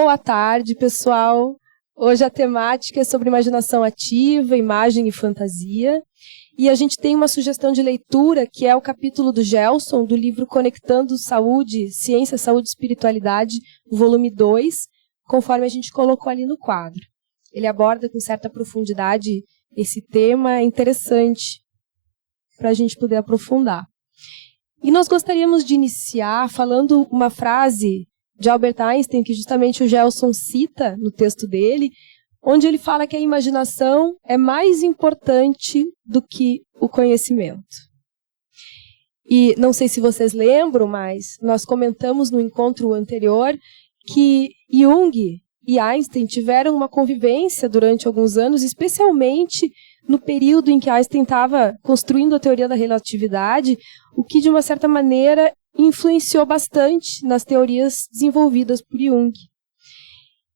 Boa tarde, pessoal. Hoje a temática é sobre imaginação ativa, imagem e fantasia. E a gente tem uma sugestão de leitura, que é o capítulo do Gelson, do livro Conectando Saúde, Ciência, Saúde e Espiritualidade, volume 2, conforme a gente colocou ali no quadro. Ele aborda com certa profundidade esse tema interessante para a gente poder aprofundar. E nós gostaríamos de iniciar falando uma frase de Albert Einstein, que justamente o Gelson cita no texto dele, onde ele fala que a imaginação é mais importante do que o conhecimento. E não sei se vocês lembram, mas nós comentamos no encontro anterior que Jung e Einstein tiveram uma convivência durante alguns anos, especialmente no período em que Einstein estava construindo a teoria da relatividade, o que, de uma certa maneira, influenciou bastante nas teorias desenvolvidas por Jung.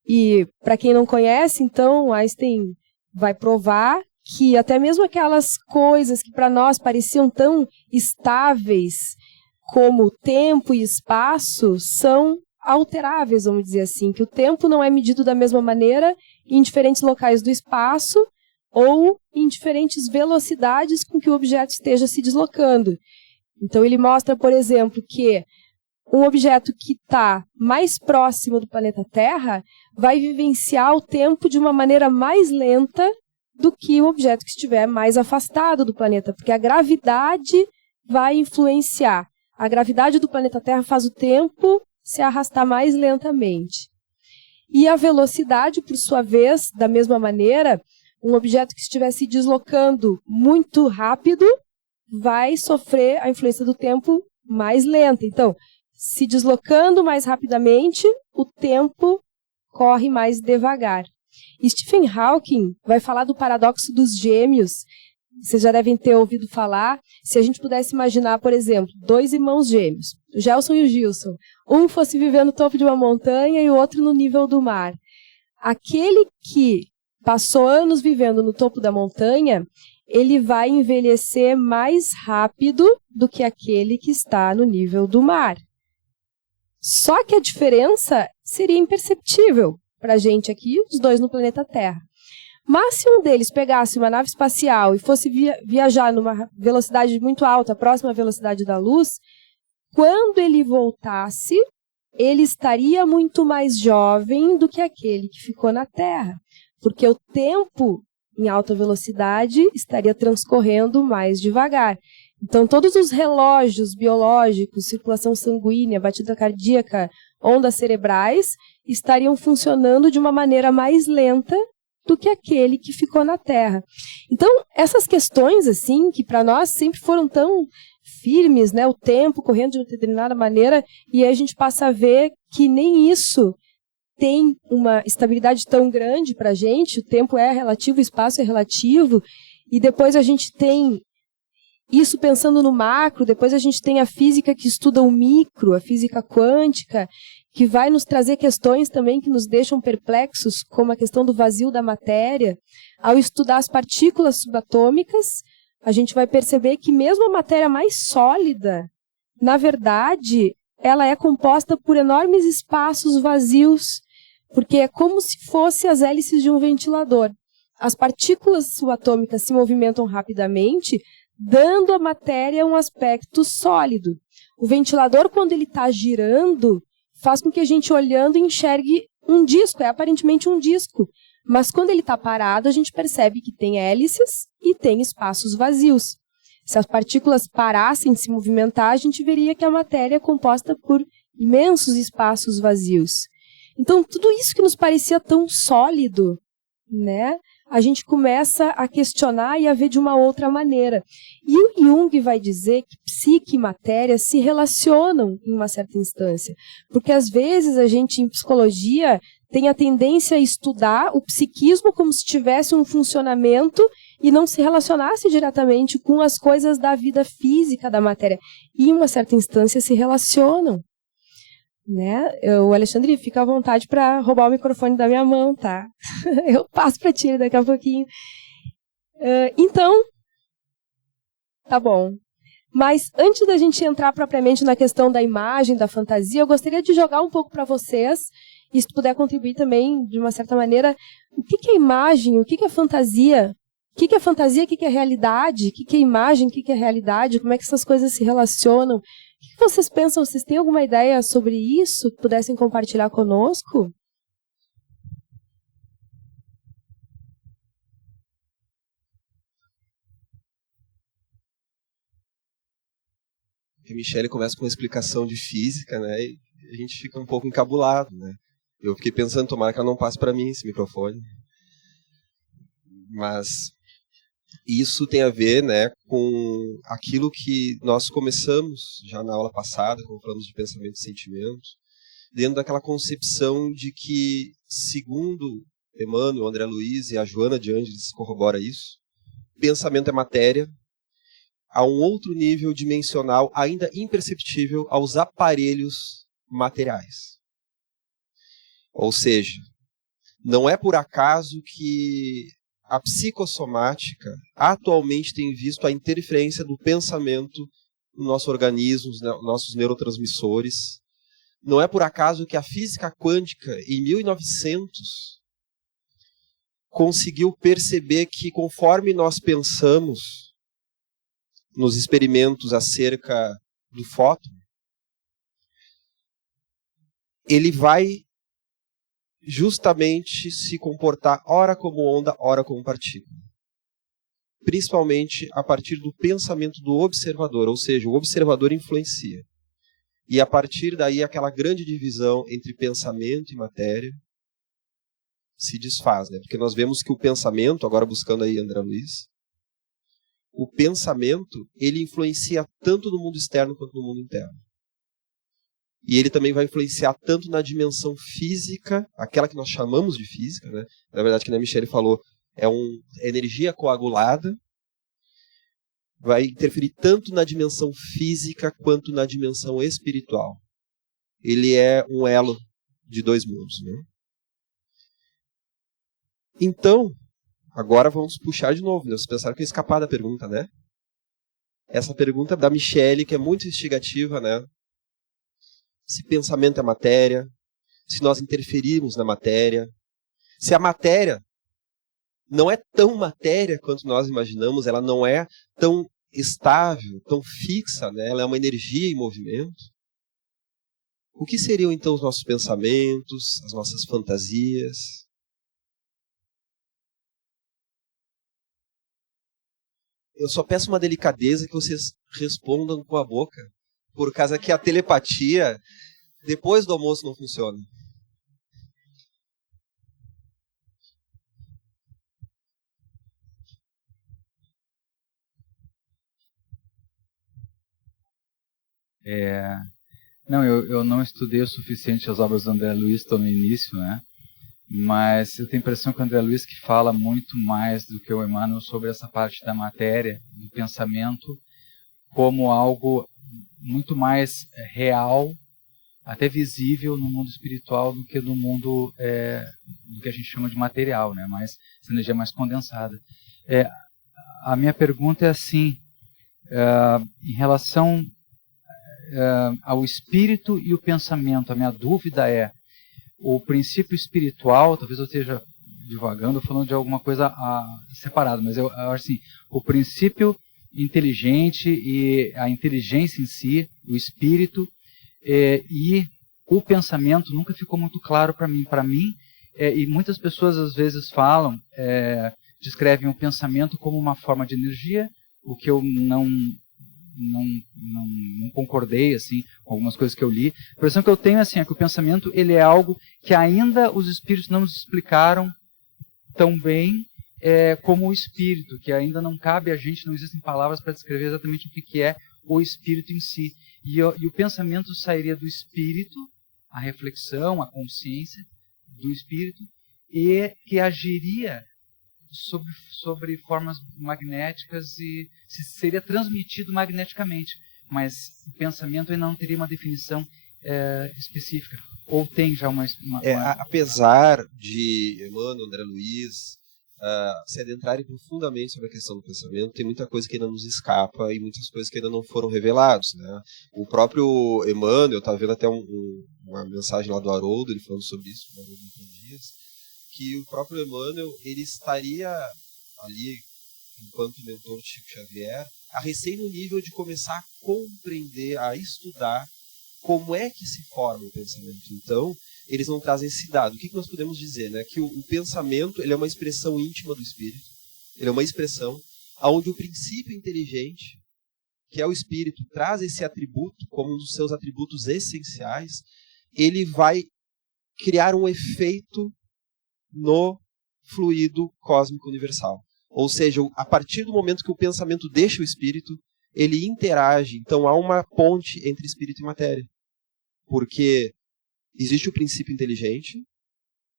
E, para quem não conhece, então, Einstein vai provar que até mesmo aquelas coisas que para nós pareciam tão estáveis como tempo e espaço são alteráveis, vamos dizer assim, que o tempo não é medido da mesma maneira em diferentes locais do espaço ou em diferentes velocidades com que o objeto esteja se deslocando. Então ele mostra, por exemplo, que um objeto que está mais próximo do planeta Terra vai vivenciar o tempo de uma maneira mais lenta do que o objeto que estiver mais afastado do planeta, porque a gravidade vai influenciar. A gravidade do planeta Terra faz o tempo se arrastar mais lentamente. E a velocidade, por sua vez, da mesma maneira, um objeto que estiver se deslocando muito rápido vai sofrer a influência do tempo mais lenta. Então, se deslocando mais rapidamente, o tempo corre mais devagar. Stephen Hawking vai falar do paradoxo dos gêmeos. Vocês já devem ter ouvido falar. Se a gente pudesse imaginar, por exemplo, dois irmãos gêmeos, o Gelson e o Gilson. Um fosse viver no topo de uma montanha e o outro no nível do mar. Aquele que passou anos vivendo no topo da montanha, ele vai envelhecer mais rápido do que aquele que está no nível do mar. Só que a diferença seria imperceptível para a gente aqui, os dois no planeta Terra. Mas se um deles pegasse uma nave espacial e fosse viajar numa velocidade muito alta, próxima à velocidade da luz, quando ele voltasse, ele estaria muito mais jovem do que aquele que ficou na Terra, porque o tempo em alta velocidade estaria transcorrendo mais devagar. Então, todos os relógios biológicos, circulação sanguínea, batida cardíaca, ondas cerebrais, estariam funcionando de uma maneira mais lenta do que aquele que ficou na Terra. Então, essas questões, assim, que para nós sempre foram tão firmes, né, o tempo correndo de uma determinada maneira, e aí a gente passa a ver que nem isso tem uma estabilidade tão grande para a gente, o tempo é relativo, o espaço é relativo, e depois a gente tem isso pensando no macro, depois a gente tem a física que estuda o micro, a física quântica, que vai nos trazer questões também que nos deixam perplexos, como a questão do vazio da matéria. Ao estudar as partículas subatômicas, a gente vai perceber que mesmo a matéria mais sólida, na verdade, ela é composta por enormes espaços vazios, porque é como se fossem as hélices de um ventilador. As partículas subatômicas se movimentam rapidamente, dando à matéria um aspecto sólido. O ventilador, quando ele está girando, faz com que a gente, olhando, enxergue um disco, é aparentemente um disco. Mas quando ele está parado, a gente percebe que tem hélices e tem espaços vazios. Se as partículas parassem de se movimentar, a gente veria que a matéria é composta por imensos espaços vazios. Então, tudo isso que nos parecia tão sólido, né, a gente começa a questionar e a ver de uma outra maneira. E o Jung vai dizer que psique e matéria se relacionam em uma certa instância. Porque, às vezes, a gente, em psicologia, tem a tendência a estudar o psiquismo como se tivesse um funcionamento e não se relacionasse diretamente com as coisas da vida física da matéria. E, em uma certa instância, se relacionam. Né? O Alexandre, fica à vontade para roubar o microfone da minha mão, tá? Eu passo para ti daqui a pouquinho. Então, tá bom. Mas antes da gente entrar propriamente na questão da imagem, da fantasia, eu gostaria de jogar um pouco para vocês E se tu puder contribuir também, de uma certa maneira, o que é imagem, o que é fantasia? O que é fantasia, o que é realidade? O que é imagem, o que é realidade? Como é que essas coisas se relacionam? O que vocês pensam? Vocês têm alguma ideia sobre isso que pudessem compartilhar conosco? A Michele começa com uma explicação de física, né? E a gente fica um pouco encabulado, né? Eu fiquei pensando, tomara que ela não passe para mim esse microfone. Mas isso tem a ver, né, com aquilo que nós começamos já na aula passada, quando falamos de pensamento e sentimento, dentro daquela concepção de que, segundo Emmanuel, André Luiz e a Joana de Ângeles corrobora isso, pensamento é matéria, a um outro nível dimensional ainda imperceptível aos aparelhos materiais. Ou seja, não é por acaso que a psicossomática atualmente tem visto a interferência do pensamento no nosso organismo, nos nossos neurotransmissores. Não é por acaso que a física quântica, em 1900, conseguiu perceber que conforme nós pensamos nos experimentos acerca do fóton, ele vai justamente se comportar ora como onda, ora como partícula. Principalmente a partir do pensamento do observador, ou seja, o observador influencia. E a partir daí aquela grande divisão entre pensamento e matéria se desfaz, né? Porque nós vemos que o pensamento, agora buscando aí André Luiz, o pensamento, ele influencia tanto no mundo externo quanto no mundo interno. E ele também vai influenciar tanto na dimensão física, aquela que nós chamamos de física, né? Na verdade, que a Michele falou, é energia coagulada, vai interferir tanto na dimensão física quanto na dimensão espiritual. Ele é um elo de dois mundos, né? Então, agora vamos puxar de novo, né? Vocês pensaram que ia escapar da pergunta, né? Essa pergunta da Michele, que é muito instigativa, né? Se pensamento é matéria, se nós interferirmos na matéria, se a matéria não é tão matéria quanto nós imaginamos, ela não é tão estável, tão fixa, né? Ela é uma energia em movimento. O que seriam então os nossos pensamentos, as nossas fantasias? Eu só peço uma delicadeza que vocês respondam com a boca, por causa que a telepatia, depois do almoço, não funciona. Não, eu não estudei o suficiente as obras do André Luiz, estou no início, né? Mas eu tenho a impressão que o André Luiz que fala muito mais do que o Emmanuel sobre essa parte da matéria, do pensamento, como algo muito mais real, até visível no mundo espiritual do que no mundo do que a gente chama de material, né? Mas essa energia mais condensada. A minha pergunta é assim, em relação ao espírito e o pensamento, a minha dúvida é, o princípio espiritual, talvez eu esteja divagando, falando de alguma coisa separada, mas eu acho assim, o princípio inteligente e a inteligência em si, o espírito e o pensamento nunca ficou muito claro para mim. Para mim, e muitas pessoas às vezes falam, descrevem o pensamento como uma forma de energia, o que eu não concordei assim com algumas coisas que eu li. A impressão que eu tenho assim, é que o pensamento ele é algo que ainda os espíritos não nos explicaram tão bem como o espírito, que ainda não cabe a gente, não existem palavras para descrever exatamente o que é o espírito em si. E o pensamento sairia do espírito, a reflexão, a consciência do espírito, e que agiria sobre formas magnéticas e seria transmitido magneticamente, mas o pensamento ainda não teria uma definição específica, ou tem já uma... Apesar de Emmanuel, André Luiz, se adentrarem profundamente sobre a questão do pensamento, tem muita coisa que ainda nos escapa e muitas coisas que ainda não foram reveladas, né? O próprio Emmanuel, eu estava vendo até uma mensagem lá do Haroldo, ele falando sobre isso, do Haroldo Dias, que o próprio Emmanuel, ele estaria ali, enquanto mentor de Chico Xavier, a recém no nível de começar a compreender, a estudar como é que se forma o pensamento. Então, eles não trazem esse dado. O que nós podemos dizer? Né? Que o pensamento ele é uma expressão íntima do espírito, ele é uma expressão onde o princípio inteligente, que é o espírito, traz esse atributo como um dos seus atributos essenciais, ele vai criar um efeito no fluido cósmico universal. Ou seja, a partir do momento que o pensamento deixa o espírito, ele interage. Então há uma ponte entre espírito e matéria. Porque existe o princípio inteligente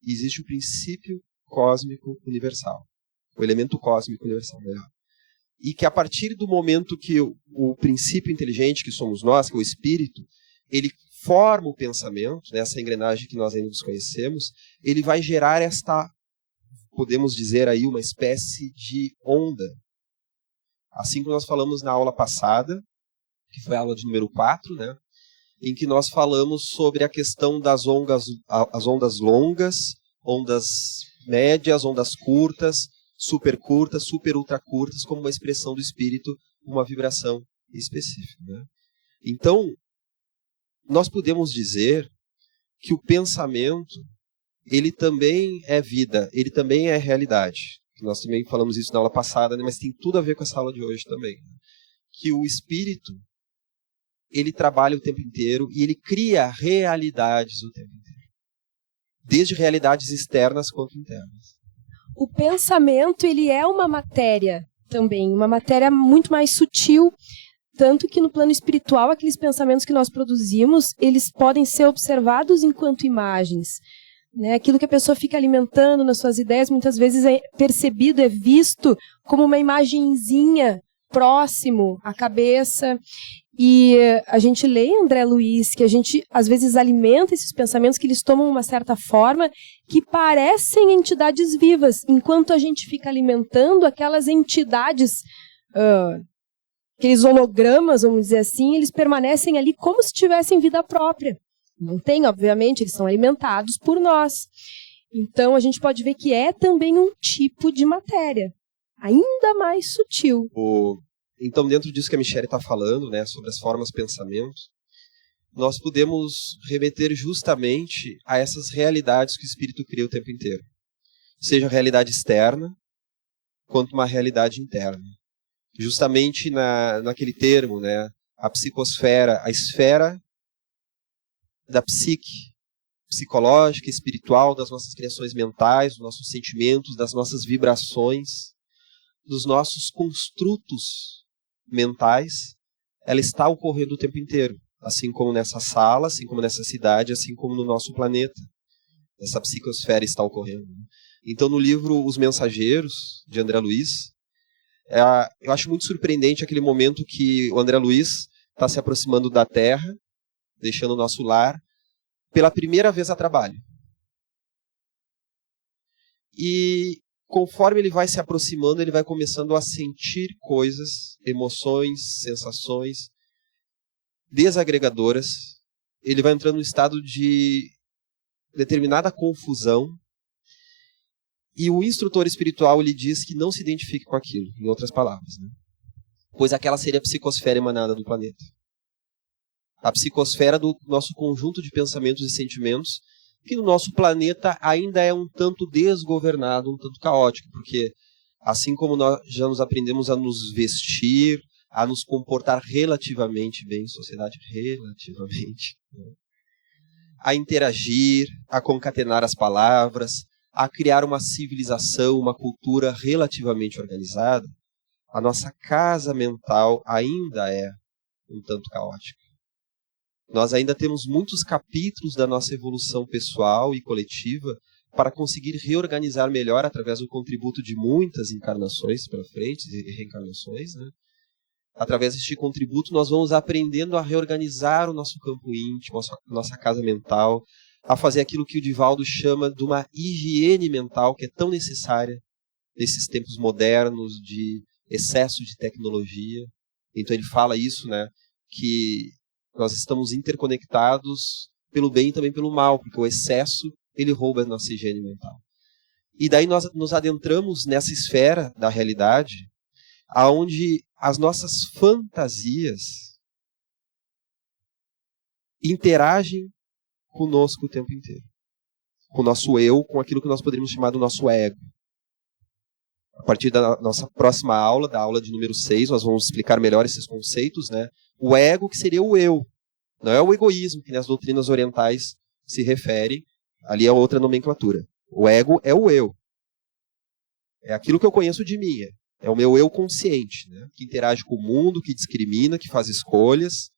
e existe o princípio cósmico universal. O elemento cósmico universal, melhor. E que a partir do momento que o princípio inteligente, que somos nós, que é o espírito, ele forma o pensamento, né, essa engrenagem que nós ainda desconhecemos, ele vai gerar esta, podemos dizer aí, uma espécie de onda. Assim como nós falamos na aula passada, que foi a aula de número 4, né, em que nós falamos sobre a questão das ondas, as ondas longas, ondas médias, ondas curtas, super ultra curtas, como uma expressão do espírito, uma vibração específica. Né? Então, nós podemos dizer que o pensamento, ele também é vida, ele também é realidade. Nós também falamos isso na aula passada, né? Mas tem tudo a ver com essa aula de hoje também. Que o espírito, ele trabalha o tempo inteiro e ele cria realidades o tempo inteiro. Desde realidades externas quanto internas. O pensamento, ele é uma matéria também, uma matéria muito mais sutil, tanto que no plano espiritual, aqueles pensamentos que nós produzimos, eles podem ser observados enquanto imagens. Né? Aquilo que a pessoa fica alimentando nas suas ideias, muitas vezes é percebido, é visto como uma imagenzinha próximo à cabeça. E a gente lê André Luiz, que a gente às vezes alimenta esses pensamentos, que eles tomam uma certa forma, que parecem entidades vivas, enquanto a gente fica alimentando aquelas entidades, aqueles hologramas, vamos dizer assim, eles permanecem ali como se tivessem vida própria. Não tem, obviamente, eles são alimentados por nós. Então, a gente pode ver que é também um tipo de matéria, ainda mais sutil. Então, dentro disso que a Michele está falando, né, sobre as formas de pensamento, nós podemos remeter justamente a essas realidades que o espírito cria o tempo inteiro. Seja a realidade externa, quanto uma realidade interna. Justamente naquele termo, né, a psicosfera, a esfera da psique, psicológica, espiritual, das nossas criações mentais, dos nossos sentimentos, das nossas vibrações, dos nossos construtos mentais, ela está ocorrendo o tempo inteiro, assim como nessa sala, assim como nessa cidade, assim como no nosso planeta. Essa psicosfera está ocorrendo. Então, no livro Os Mensageiros, de André Luiz, eu acho muito surpreendente aquele momento que o André Luiz está se aproximando da Terra, deixando o nosso lar, pela primeira vez a trabalho. E conforme ele vai se aproximando, ele vai começando a sentir coisas, emoções, sensações desagregadoras. Ele vai entrando num estado de determinada confusão. E o instrutor espiritual lhe diz que não se identifique com aquilo, em outras palavras, né? Pois aquela seria a psicosfera emanada do planeta. A psicosfera do nosso conjunto de pensamentos e sentimentos, que no nosso planeta ainda é um tanto desgovernado, um tanto caótico, porque assim como nós já nos aprendemos a nos vestir, a nos comportar relativamente bem em sociedade, relativamente, né? A interagir, a concatenar as palavras, a criar uma civilização, uma cultura relativamente organizada, a nossa casa mental ainda é um tanto caótica. Nós ainda temos muitos capítulos da nossa evolução pessoal e coletiva para conseguir reorganizar melhor através do contributo de muitas encarnações pela frente, e reencarnações, né? Através deste contributo, nós vamos aprendendo a reorganizar o nosso campo íntimo, a nossa casa mental, a fazer aquilo que o Divaldo chama de uma higiene mental, que é tão necessária nesses tempos modernos de excesso de tecnologia. Então ele fala isso, né, que nós estamos interconectados pelo bem e também pelo mal, porque o excesso ele rouba a nossa higiene mental. E daí nós nos adentramos nessa esfera da realidade, aonde as nossas fantasias interagem conosco o tempo inteiro. Com o nosso eu, com aquilo que nós poderíamos chamar do nosso ego. A partir da nossa próxima aula, da aula de número 6, nós vamos explicar melhor esses conceitos, né? O ego, que seria o eu. Não é o egoísmo, que nas doutrinas orientais se refere. Ali é outra nomenclatura. O ego é o eu. É aquilo que eu conheço de mim. É o meu eu consciente, né? Que interage com o mundo, que discrimina, que faz escolhas,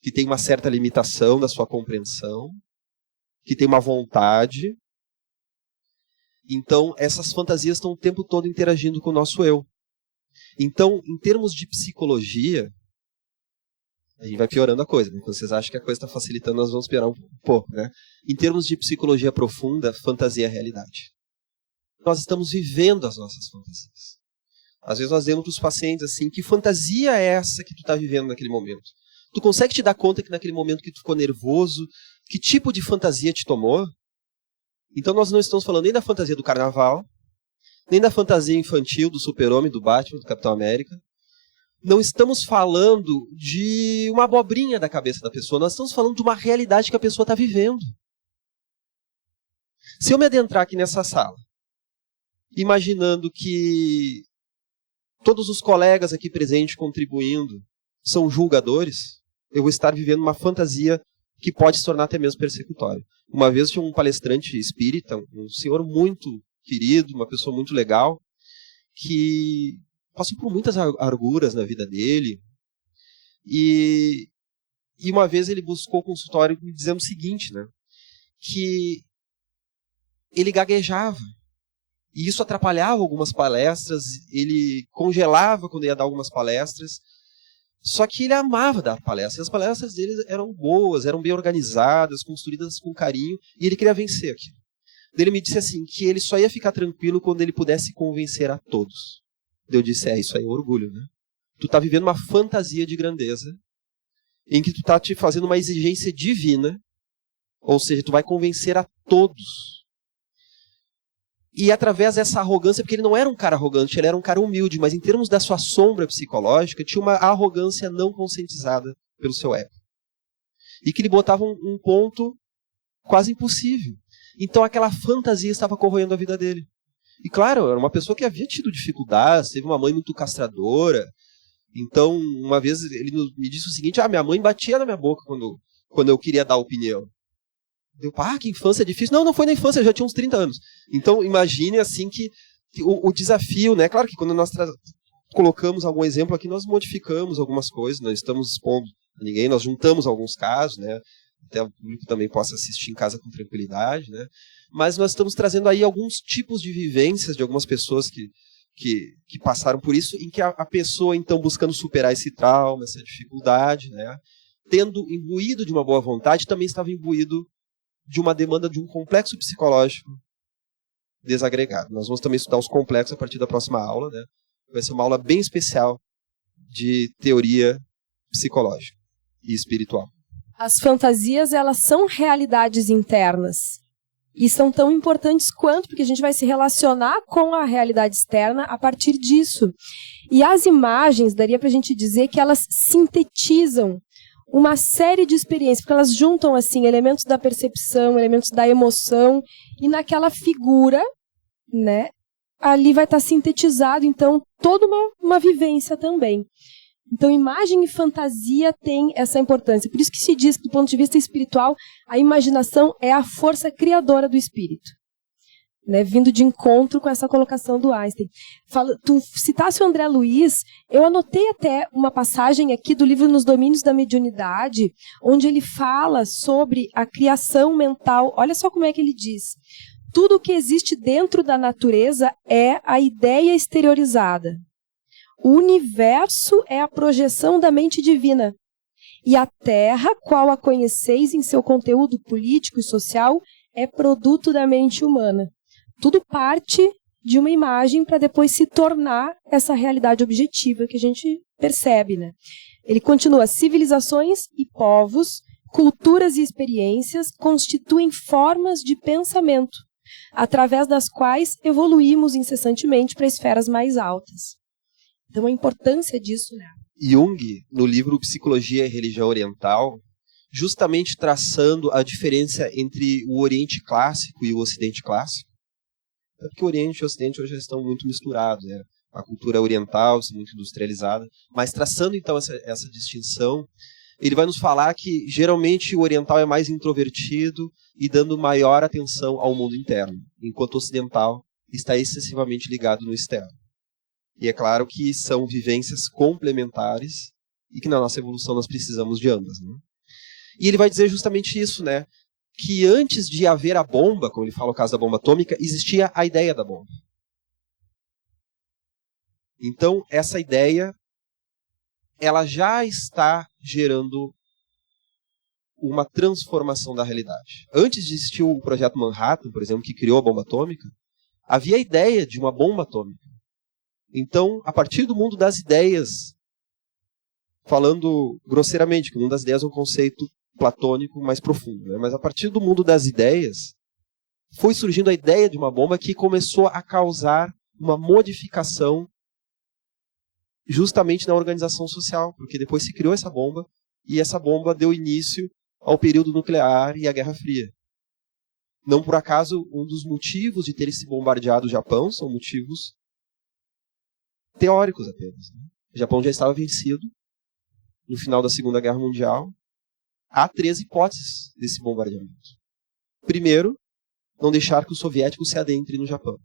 que tem uma certa limitação da sua compreensão, que tem uma vontade. Então, essas fantasias estão o tempo todo interagindo com o nosso eu. Então, em termos de psicologia, a gente vai piorando a coisa, né? Quando vocês acham que a coisa está facilitando, nós vamos piorar um pouco, né? Em termos de psicologia profunda, fantasia é realidade. Nós estamos vivendo as nossas fantasias. Às vezes nós dizemos para os pacientes assim, que fantasia é essa que tu está vivendo naquele momento? Tu consegue te dar conta que naquele momento que tu ficou nervoso, que tipo de fantasia te tomou? Então nós não estamos falando nem da fantasia do carnaval, nem da fantasia infantil do Super-Homem, do Batman, do Capitão América. Não estamos falando de uma abobrinha da cabeça da pessoa, nós estamos falando de uma realidade que a pessoa está vivendo. Se eu me adentrar aqui nessa sala, imaginando que todos os colegas aqui presentes contribuindo são julgadores, eu vou estar vivendo uma fantasia que pode se tornar até mesmo persecutória. Uma vez tinha um palestrante espírita, um senhor muito querido, uma pessoa muito legal, que passou por muitas arguras na vida dele, e uma vez ele buscou o consultório me dizendo o seguinte, né, que ele gaguejava, e isso atrapalhava algumas palestras, ele congelava quando ia dar algumas palestras, só que ele amava dar palestras. As palestras dele eram boas, eram bem organizadas, construídas com carinho, e ele queria vencer aquilo. Ele me disse assim, que ele só ia ficar tranquilo quando ele pudesse convencer a todos. Eu disse, isso aí é orgulho, né? Tu está vivendo uma fantasia de grandeza, em que tu está te fazendo uma exigência divina, ou seja, tu vai convencer a todos. E através dessa arrogância, porque ele não era um cara arrogante, ele era um cara humilde, mas em termos da sua sombra psicológica, tinha uma arrogância não conscientizada pelo seu ego. E que ele botava um ponto quase impossível. Então aquela fantasia estava corroendo a vida dele. E claro, era uma pessoa que havia tido dificuldades, teve uma mãe muito castradora. Então, uma vez ele me disse o seguinte, minha mãe batia na minha boca quando eu queria dar opinião. Eu, que infância difícil. Não foi na infância, eu já tinha uns 30 anos. Então, imagine assim que o desafio, né? Claro que quando nós colocamos algum exemplo aqui, nós modificamos algumas coisas, não estamos expondo a ninguém, nós juntamos alguns casos, né? Até o público também possa assistir em casa com tranquilidade, né? Mas nós estamos trazendo aí alguns tipos de vivências de algumas pessoas que passaram por isso, em que a pessoa, então, buscando superar esse trauma, essa dificuldade, né? Tendo imbuído de uma boa vontade, também estava imbuído de uma demanda de um complexo psicológico desagregado. Nós vamos também estudar os complexos a partir da próxima aula, né? Vai ser uma aula bem especial de teoria psicológica e espiritual. As fantasias, elas são realidades internas. E são tão importantes quanto, porque a gente vai se relacionar com a realidade externa a partir disso. E as imagens, daria para a gente dizer que elas sintetizam uma série de experiências, porque elas juntam assim elementos da percepção, elementos da emoção, e naquela figura, né, ali vai estar sintetizado, então, toda uma vivência também. Então, imagem e fantasia têm essa importância. Por isso que se diz que, do ponto de vista espiritual, a imaginação é a força criadora do espírito. Né, vindo de encontro com essa colocação do Einstein. Tu citasse o André Luiz, eu anotei até uma passagem aqui do livro Nos Domínios da Mediunidade, onde ele fala sobre a criação mental. Olha só como é que ele diz. Tudo o que existe dentro da natureza é a ideia exteriorizada. O universo é a projeção da mente divina. E a Terra, qual a conheceis em seu conteúdo político e social, é produto da mente humana. Tudo parte de uma imagem para depois se tornar essa realidade objetiva que a gente percebe, né? Ele continua: civilizações e povos, culturas e experiências constituem formas de pensamento, através das quais evoluímos incessantemente para esferas mais altas. Então, a importância disso, né? Jung, no livro Psicologia e Religião Oriental, justamente traçando a diferença entre o Oriente clássico e o Ocidente clássico, porque o Oriente e o Ocidente hoje estão muito misturados, né? A cultura oriental é muito industrializada, mas traçando então essa distinção, ele vai nos falar que geralmente o oriental é mais introvertido e dando maior atenção ao mundo interno, enquanto o ocidental está excessivamente ligado no externo. E é claro que são vivências complementares e que na nossa evolução nós precisamos de ambas, né? E ele vai dizer justamente isso, né? Que antes de haver a bomba, como ele fala no caso da bomba atômica, existia a ideia da bomba. Então, essa ideia, ela já está gerando uma transformação da realidade. Antes de existir o projeto Manhattan, por exemplo, que criou a bomba atômica, havia a ideia de uma bomba atômica. Então, a partir do mundo das ideias, falando grosseiramente, que o mundo das ideias é um conceito platônico mais profundo, né? Mas a partir do mundo das ideias, foi surgindo a ideia de uma bomba que começou a causar uma modificação justamente na organização social, porque depois se criou essa bomba, e essa bomba deu início ao período nuclear e à Guerra Fria. Não por acaso, um dos motivos de ter se bombardeado o Japão são motivos teóricos apenas, né? O Japão já estava vencido no final da Segunda Guerra Mundial. Há 3 hipóteses desse bombardeamento. Primeiro, não deixar que os soviéticos se adentrem no Japão.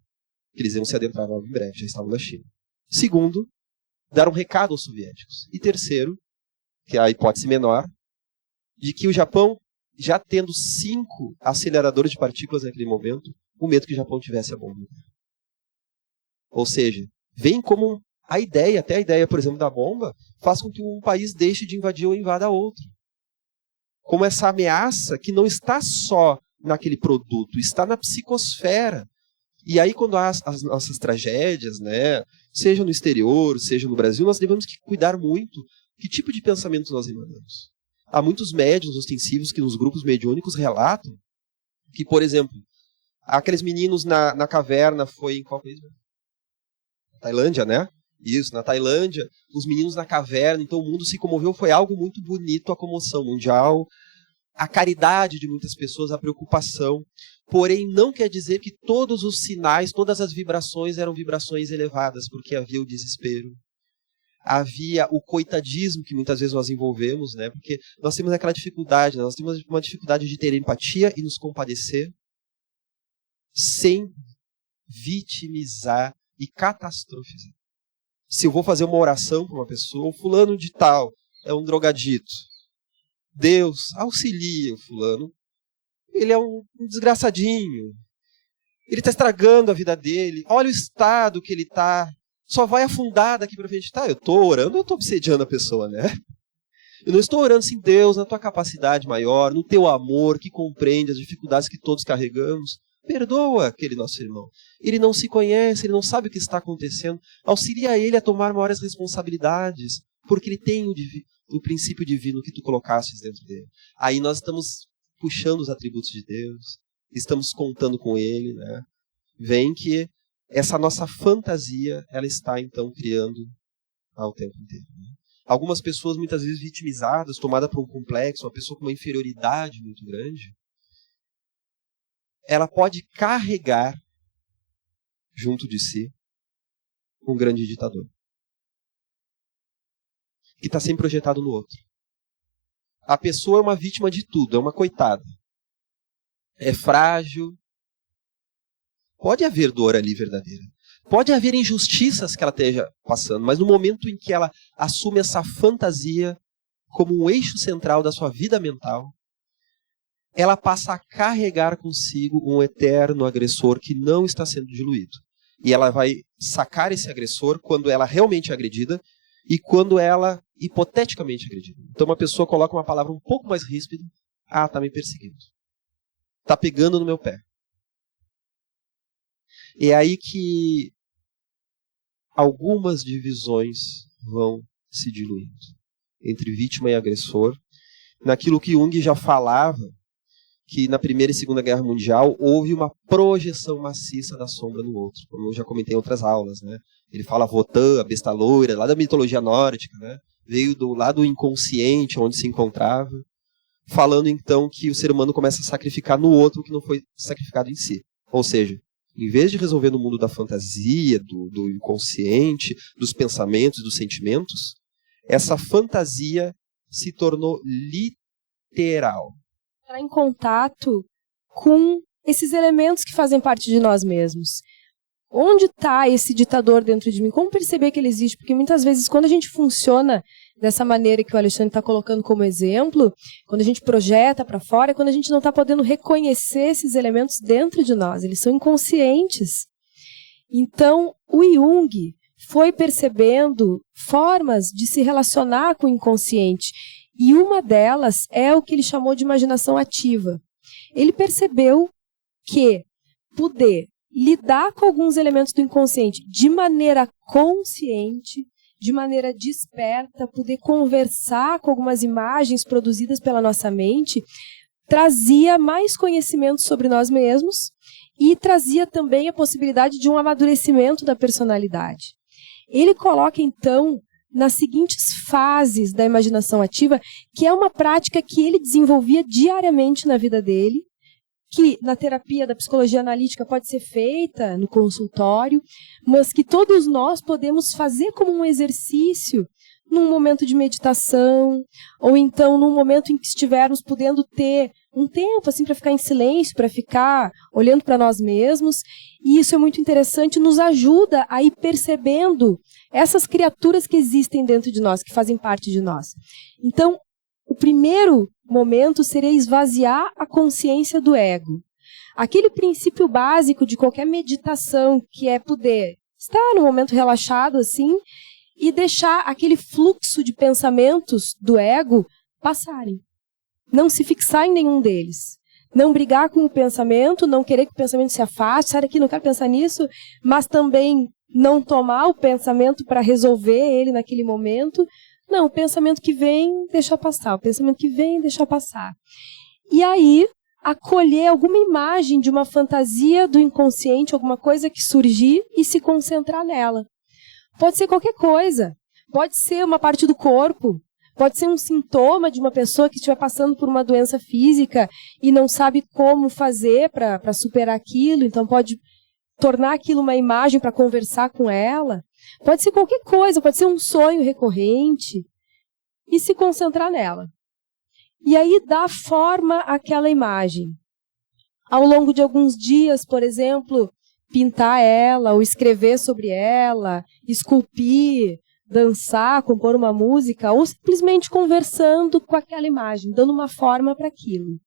Eles iam se adentrar logo em breve, já estavam na China. Segundo, dar um recado aos soviéticos. E terceiro, que é a hipótese menor, de que o Japão, já tendo 5 aceleradores de partículas naquele momento, o medo que o Japão tivesse a bomba nuclear. Ou seja, vem como a ideia, até a ideia, por exemplo, da bomba, faz com que um país deixe de invadir ou invada outro. Como essa ameaça que não está só naquele produto, está na psicosfera. E aí, quando há as nossas tragédias, né, seja no exterior, seja no Brasil, nós devemos cuidar muito que tipo de pensamento nós emanamos. Há muitos médiuns ostensivos que nos grupos mediúnicos relatam que, por exemplo, aqueles meninos na caverna, foi em qual país? Tailândia, né? Isso, na Tailândia, os meninos na caverna, então o mundo se comoveu, foi algo muito bonito, a comoção mundial, a caridade de muitas pessoas, a preocupação. Porém, não quer dizer que todos os sinais, todas as vibrações eram vibrações elevadas, porque havia o desespero. Havia o coitadismo que muitas vezes nós envolvemos, né? Porque nós temos aquela dificuldade, né? Nós temos uma dificuldade de ter empatia e nos compadecer sem vitimizar e catastrofizar. Se eu vou fazer uma oração para uma pessoa, o fulano de tal é um drogadito. Deus auxilia o fulano. Ele é um desgraçadinho. Ele está estragando a vida dele. Olha o estado que ele está. Só vai afundar daqui para frente. Tá, eu estou orando, eu estou obsediando a pessoa, né? Eu não estou orando assim, Deus, na tua capacidade maior, no teu amor que compreende as dificuldades que todos carregamos. Perdoa aquele nosso irmão. Ele não se conhece, ele não sabe o que está acontecendo. Auxilia ele a tomar maiores responsabilidades, porque ele tem o princípio divino que tu colocastes dentro dele. Aí nós estamos puxando os atributos de Deus, estamos contando com ele, né? Vem que essa nossa fantasia, ela está então criando ao tempo inteiro, né? Algumas pessoas muitas vezes vitimizadas, tomadas por um complexo, uma pessoa com uma inferioridade muito grande, ela pode carregar junto de si um grande ditador que está sempre projetado no outro. A pessoa é uma vítima de tudo, é uma coitada. É frágil. Pode haver dor ali verdadeira. Pode haver injustiças que ela esteja passando, mas no momento em que ela assume essa fantasia como um eixo central da sua vida mental, ela passa a carregar consigo um eterno agressor que não está sendo diluído. E ela vai sacar esse agressor quando ela realmente é agredida e quando ela hipoteticamente é agredida. Então uma pessoa coloca uma palavra um pouco mais ríspida. Ah, está me perseguindo. Está pegando no meu pé. É aí que algumas divisões vão se diluindo entre vítima e agressor, naquilo que Jung já falava, que na Primeira e Segunda Guerra Mundial houve uma projeção maciça da sombra no outro, como eu já comentei em outras aulas, né? Ele fala Wotan, a besta loira, lá da mitologia nórdica, né? Veio do lado inconsciente, onde se encontrava, falando então que o ser humano começa a sacrificar no outro o que não foi sacrificado em si. Ou seja, em vez de resolver no mundo da fantasia, do inconsciente, dos pensamentos, dos sentimentos, essa fantasia se tornou literal. Entrar em contato com esses elementos que fazem parte de nós mesmos. Onde está esse ditador dentro de mim? Como perceber que ele existe? Porque muitas vezes, quando a gente funciona dessa maneira que o Alexandre está colocando como exemplo, quando a gente projeta para fora, é quando a gente não está podendo reconhecer esses elementos dentro de nós. Eles são inconscientes. Então, o Jung foi percebendo formas de se relacionar com o inconsciente. E uma delas é o que ele chamou de imaginação ativa. Ele percebeu que poder lidar com alguns elementos do inconsciente de maneira consciente, de maneira desperta, poder conversar com algumas imagens produzidas pela nossa mente, trazia mais conhecimento sobre nós mesmos e trazia também a possibilidade de um amadurecimento da personalidade. Ele coloca, então, nas seguintes fases da imaginação ativa, que é uma prática que ele desenvolvia diariamente na vida dele, que na terapia da psicologia analítica pode ser feita no consultório, mas que todos nós podemos fazer como um exercício num momento de meditação, ou então num momento em que estivermos podendo ter um tempo assim para ficar em silêncio, para ficar olhando para nós mesmos. E isso é muito interessante, nos ajuda a ir percebendo essas criaturas que existem dentro de nós, que fazem parte de nós. Então, o primeiro momento seria esvaziar a consciência do ego. Aquele princípio básico de qualquer meditação, que é poder estar num momento relaxado assim e deixar aquele fluxo de pensamentos do ego passarem. Não se fixar em nenhum deles. Não brigar com o pensamento, não querer que o pensamento se afaste, sai daqui, não quero pensar nisso, mas também não tomar o pensamento para resolver ele naquele momento. Não, o pensamento que vem, deixa passar. O pensamento que vem, deixa passar. E aí, acolher alguma imagem de uma fantasia do inconsciente, alguma coisa que surgir e se concentrar nela. Pode ser qualquer coisa. Pode ser uma parte do corpo. Pode ser um sintoma de uma pessoa que estiver passando por uma doença física e não sabe como fazer para superar aquilo. Então, pode tornar aquilo uma imagem para conversar com ela. Pode ser qualquer coisa, pode ser um sonho recorrente e se concentrar nela. E aí dar forma àquela imagem. Ao longo de alguns dias, por exemplo, pintar ela ou escrever sobre ela, esculpir, dançar, compor uma música ou simplesmente conversando com aquela imagem, dando uma forma para aquilo.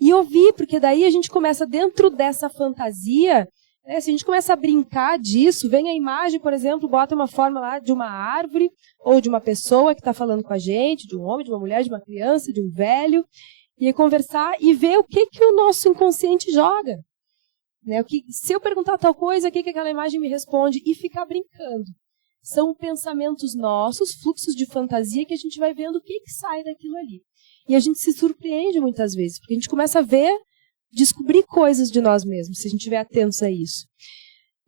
E ouvir, porque daí a gente começa dentro dessa fantasia. Se a gente começa a brincar disso, vem a imagem, por exemplo, bota uma forma lá de uma árvore ou de uma pessoa que está falando com a gente, de um homem, de uma mulher, de uma criança, de um velho, e conversar e ver o que o nosso inconsciente joga. Se eu perguntar tal coisa, o que aquela imagem me responde? E ficar brincando. São pensamentos nossos, fluxos de fantasia, que a gente vai vendo o que sai daquilo ali. E a gente se surpreende muitas vezes, porque a gente começa a ver, descobrir coisas de nós mesmos, se a gente estiver atentos a isso.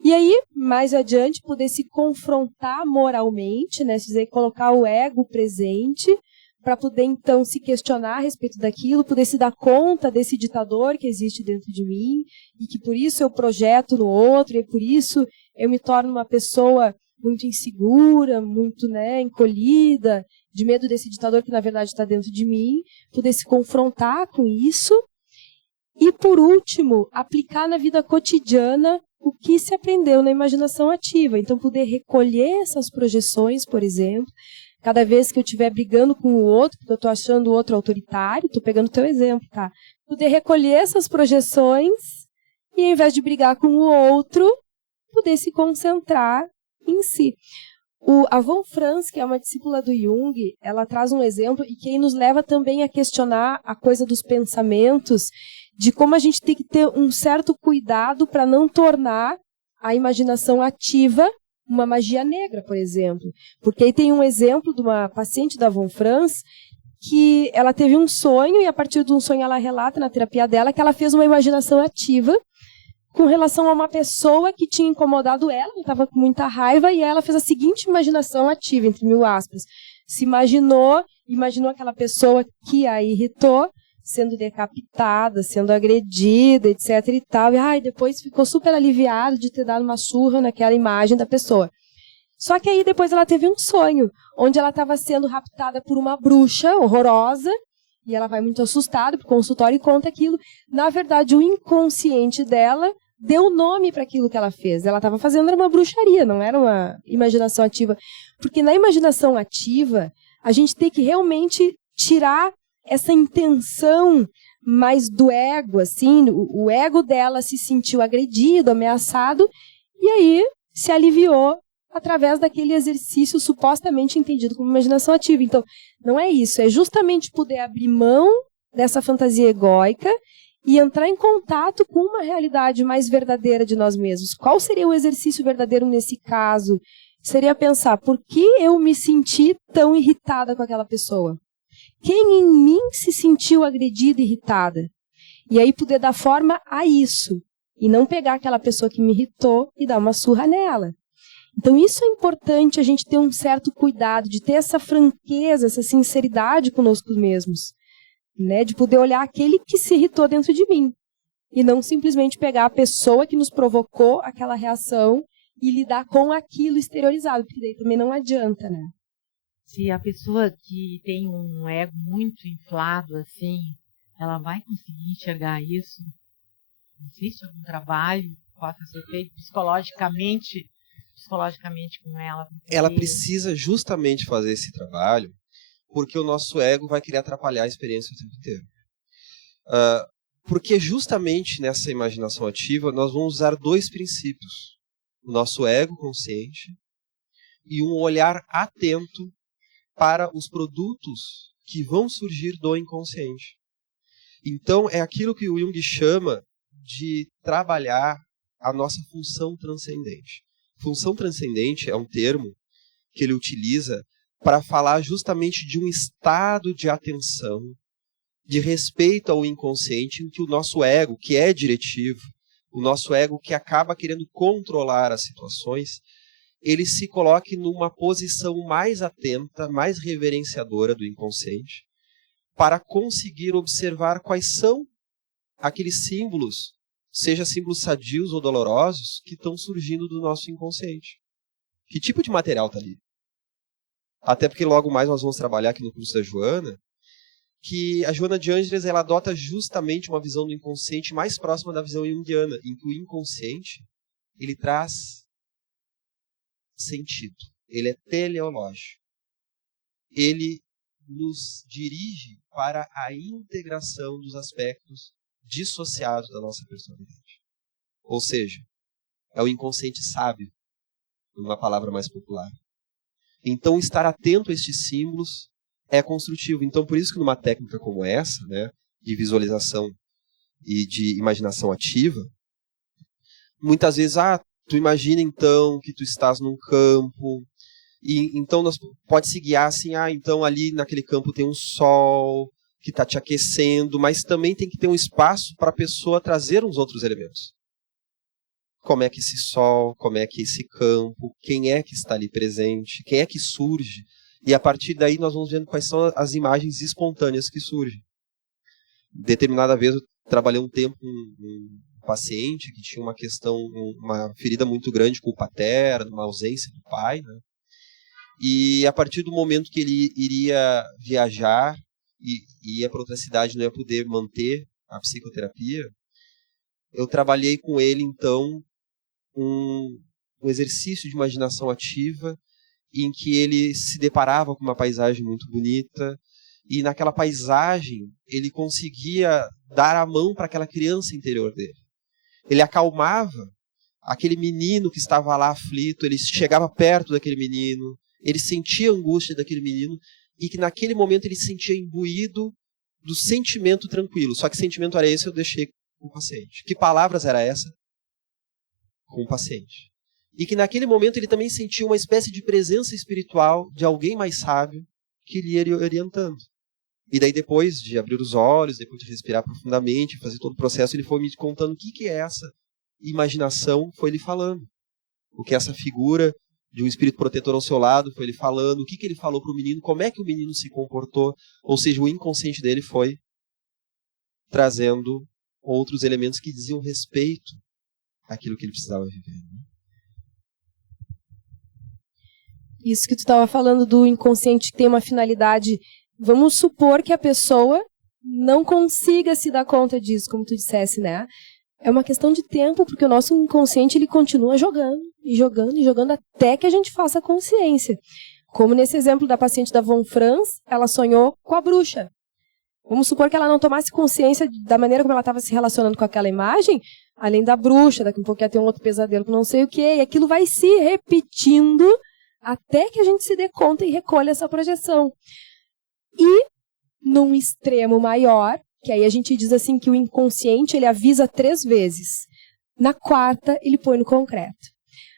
E aí, mais adiante, poder se confrontar moralmente, colocar o ego presente, para poder, então, se questionar a respeito daquilo, poder se dar conta desse ditador que existe dentro de mim, e que por isso eu projeto no outro, e por isso eu me torno uma pessoa muito insegura, muito encolhida, de medo desse ditador que, na verdade, está dentro de mim, poder se confrontar com isso. E, por último, aplicar na vida cotidiana o que se aprendeu na imaginação ativa. Então, poder recolher essas projeções, por exemplo, cada vez que eu estiver brigando com o outro, porque eu estou achando o outro autoritário, estou pegando o teu exemplo, tá? Poder recolher essas projeções e, ao invés de brigar com o outro, poder se concentrar em si. A Von Franz, que é uma discípula do Jung, ela traz um exemplo e que nos leva também a questionar a coisa dos pensamentos, de como a gente tem que ter um certo cuidado para não tornar a imaginação ativa uma magia negra, por exemplo. Porque aí tem um exemplo de uma paciente da Von Franz que ela teve um sonho e a partir de um sonho ela relata na terapia dela que ela fez uma imaginação ativa com relação a uma pessoa que tinha incomodado ela, estava com muita raiva, e ela fez a seguinte imaginação ativa, entre 1000 aspas. Se imaginou aquela pessoa que a irritou, sendo decapitada, sendo agredida, etc. e tal. E depois ficou super aliviada de ter dado uma surra naquela imagem da pessoa. Só que aí depois ela teve um sonho, onde ela estava sendo raptada por uma bruxa horrorosa, e ela vai muito assustada para o consultório e conta aquilo. Na verdade, o inconsciente dela deu nome para aquilo que ela fez. Ela estava fazendo uma bruxaria, não era uma imaginação ativa. Porque na imaginação ativa, a gente tem que realmente tirar essa intenção mais do ego, assim, o ego dela se sentiu agredido, ameaçado, e aí se aliviou através daquele exercício supostamente entendido como imaginação ativa. Então, não é isso, é justamente poder abrir mão dessa fantasia egóica e entrar em contato com uma realidade mais verdadeira de nós mesmos. Qual seria o exercício verdadeiro nesse caso? Seria pensar, por que eu me senti tão irritada com aquela pessoa? Quem em mim se sentiu agredida e irritada? E aí poder dar forma a isso, e não pegar aquela pessoa que me irritou e dar uma surra nela. Então isso é importante, a gente ter um certo cuidado, de ter essa franqueza, essa sinceridade conosco mesmos. Né, de poder olhar aquele que se irritou dentro de mim e não simplesmente pegar a pessoa que nos provocou aquela reação e lidar com aquilo exteriorizado, porque daí também não adianta, né? Se a pessoa que tem um ego muito inflado assim, ela vai conseguir enxergar isso? Existe algum trabalho que possa ser feito psicologicamente com ela? Ela precisa justamente fazer esse trabalho porque o nosso ego vai querer atrapalhar a experiência o tempo inteiro. Porque justamente nessa imaginação ativa, nós vamos usar 2 princípios. O nosso ego consciente e um olhar atento para os produtos que vão surgir do inconsciente. Então, é aquilo que o Jung chama de trabalhar a nossa função transcendente. Função transcendente é um termo que ele utiliza para falar justamente de um estado de atenção, de respeito ao inconsciente, em que o nosso ego, que é diretivo, o nosso ego que acaba querendo controlar as situações, ele se coloque numa posição mais atenta, mais reverenciadora do inconsciente, para conseguir observar quais são aqueles símbolos, seja símbolos sadios ou dolorosos, que estão surgindo do nosso inconsciente. Que tipo de material está ali? Até porque logo mais nós vamos trabalhar aqui no curso da Joana, que a Joana de Ângeles ela adota justamente uma visão do inconsciente mais próxima da visão junguiana, em que o inconsciente ele traz sentido, ele é teleológico. Ele nos dirige para a integração dos aspectos dissociados da nossa personalidade. Ou seja, é o inconsciente sábio, numa palavra mais popular. Então, estar atento a estes símbolos é construtivo. Então, por isso que numa técnica como essa, né, de visualização e de imaginação ativa, muitas vezes, tu imagina então que tu estás num campo, e então pode se guiar assim, então ali naquele campo tem um sol que está te aquecendo, mas também tem que ter um espaço para a pessoa trazer uns outros elementos. Como é que esse sol, como é que esse campo, quem é que está ali presente, quem é que surge, e a partir daí nós vamos vendo quais são as imagens espontâneas que surgem. Determinada vez eu trabalhei um tempo com um paciente que tinha uma questão, uma ferida muito grande com o paterno, uma ausência do pai, né? E a partir do momento que ele iria viajar e ia para outra cidade, não ia poder manter a psicoterapia, eu trabalhei com ele então um exercício de imaginação ativa em que ele se deparava com uma paisagem muito bonita e naquela paisagem ele conseguia dar a mão para aquela criança interior dele. Ele acalmava aquele menino que estava lá aflito, ele chegava perto daquele menino, ele sentia a angústia daquele menino e que naquele momento ele se sentia imbuído do sentimento tranquilo. Só que sentimento era esse, eu deixei com o paciente. Que palavras era essa? Com o paciente. E que naquele momento ele também sentia uma espécie de presença espiritual de alguém mais sábio que lhe ia orientando. E daí depois de abrir os olhos, depois de respirar profundamente, fazer todo o processo, ele foi me contando o que é essa imaginação, foi ele falando. O que é essa figura de um espírito protetor ao seu lado, foi ele falando, o que ele falou para o menino, como é que o menino se comportou, ou seja, o inconsciente dele foi trazendo outros elementos que diziam respeito àquilo que ele precisava viver. Isso que tu estava falando do inconsciente que tem uma finalidade, vamos supor que a pessoa não consiga se dar conta disso, como tu dissesse, né? É uma questão de tempo, porque o nosso inconsciente ele continua jogando, e jogando, e jogando, até que a gente faça consciência. Como nesse exemplo da paciente da Von Franz, ela sonhou com a bruxa. Vamos supor que ela não tomasse consciência da maneira como ela estava se relacionando com aquela imagem, além da bruxa, daqui a pouco ia ter um outro pesadelo que não sei o quê, e aquilo vai se repetindo até que a gente se dê conta e recolha essa projeção. E, num extremo maior, que aí a gente diz assim que o inconsciente ele avisa 3 vezes. Na 4ª, ele põe no concreto.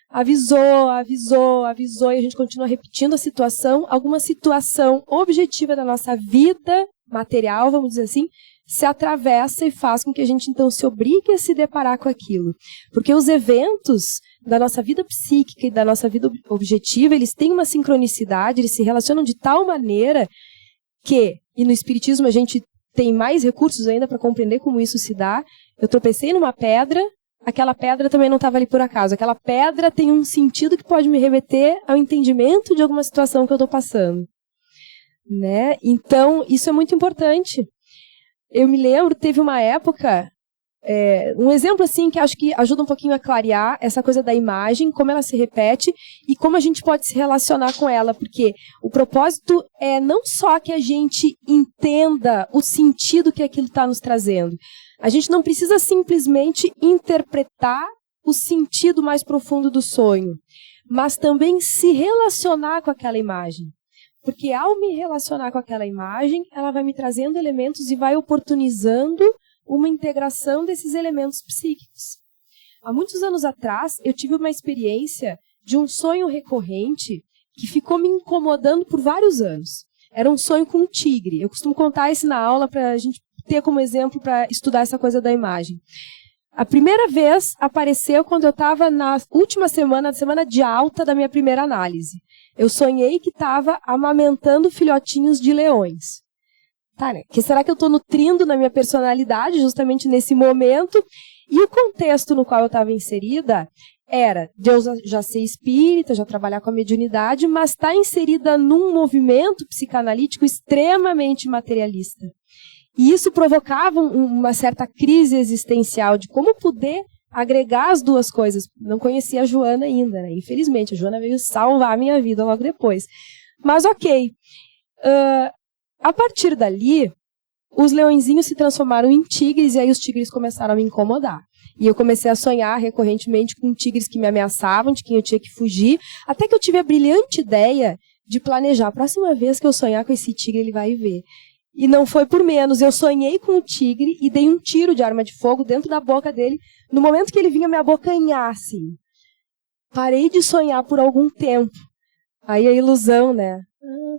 Avisou, avisou, avisou, e a gente continua repetindo a situação. Alguma situação objetiva da nossa vida material, vamos dizer assim, se atravessa e faz com que a gente, então, se obrigue a se deparar com aquilo. Porque os eventos da nossa vida psíquica e da nossa vida objetiva, eles têm uma sincronicidade, eles se relacionam de tal maneira que, e no Espiritismo a gente tem mais recursos ainda para compreender como isso se dá, eu tropecei numa pedra, aquela pedra também não estava ali por acaso, aquela pedra tem um sentido que pode me remeter ao entendimento de alguma situação que eu estou passando. Né? Então, isso é muito importante. Eu me lembro, teve uma época, um exemplo assim que acho que ajuda um pouquinho a clarear essa coisa da imagem, como ela se repete e como a gente pode se relacionar com ela, porque o propósito é não só que a gente entenda o sentido que aquilo está nos trazendo. A gente não precisa simplesmente interpretar o sentido mais profundo do sonho, mas também se relacionar com aquela imagem. Porque ao me relacionar com aquela imagem, ela vai me trazendo elementos e vai oportunizando uma integração desses elementos psíquicos. Há muitos anos atrás, eu tive uma experiência de um sonho recorrente que ficou me incomodando por vários anos. Era um sonho com um tigre. Eu costumo contar isso na aula para a gente ter como exemplo para estudar essa coisa da imagem. A primeira vez apareceu quando eu estava na última semana, semana de alta da minha primeira análise. Eu sonhei que estava amamentando filhotinhos de leões. Tá, né? Que será que eu estou nutrindo na minha personalidade justamente nesse momento? E o contexto no qual eu estava inserida era de eu já ser espírita, já trabalhar com a mediunidade, mas está inserida num movimento psicanalítico extremamente materialista. E isso provocava uma certa crise existencial de como poder agregar as duas coisas. Não conhecia a Joana ainda, né? Infelizmente, a Joana veio salvar a minha vida logo depois. Mas ok. A partir dali, os leõezinhos se transformaram em tigres e aí os tigres começaram a me incomodar. E eu comecei a sonhar recorrentemente com tigres que me ameaçavam, de quem eu tinha que fugir, até que eu tive a brilhante ideia de planejar. A próxima vez que eu sonhar com esse tigre, ele vai ver. E não foi por menos. Eu sonhei com o tigre e dei um tiro de arma de fogo dentro da boca dele, no momento que ele vinha me abocanhar, assim. Parei de sonhar por algum tempo. Aí a ilusão, né?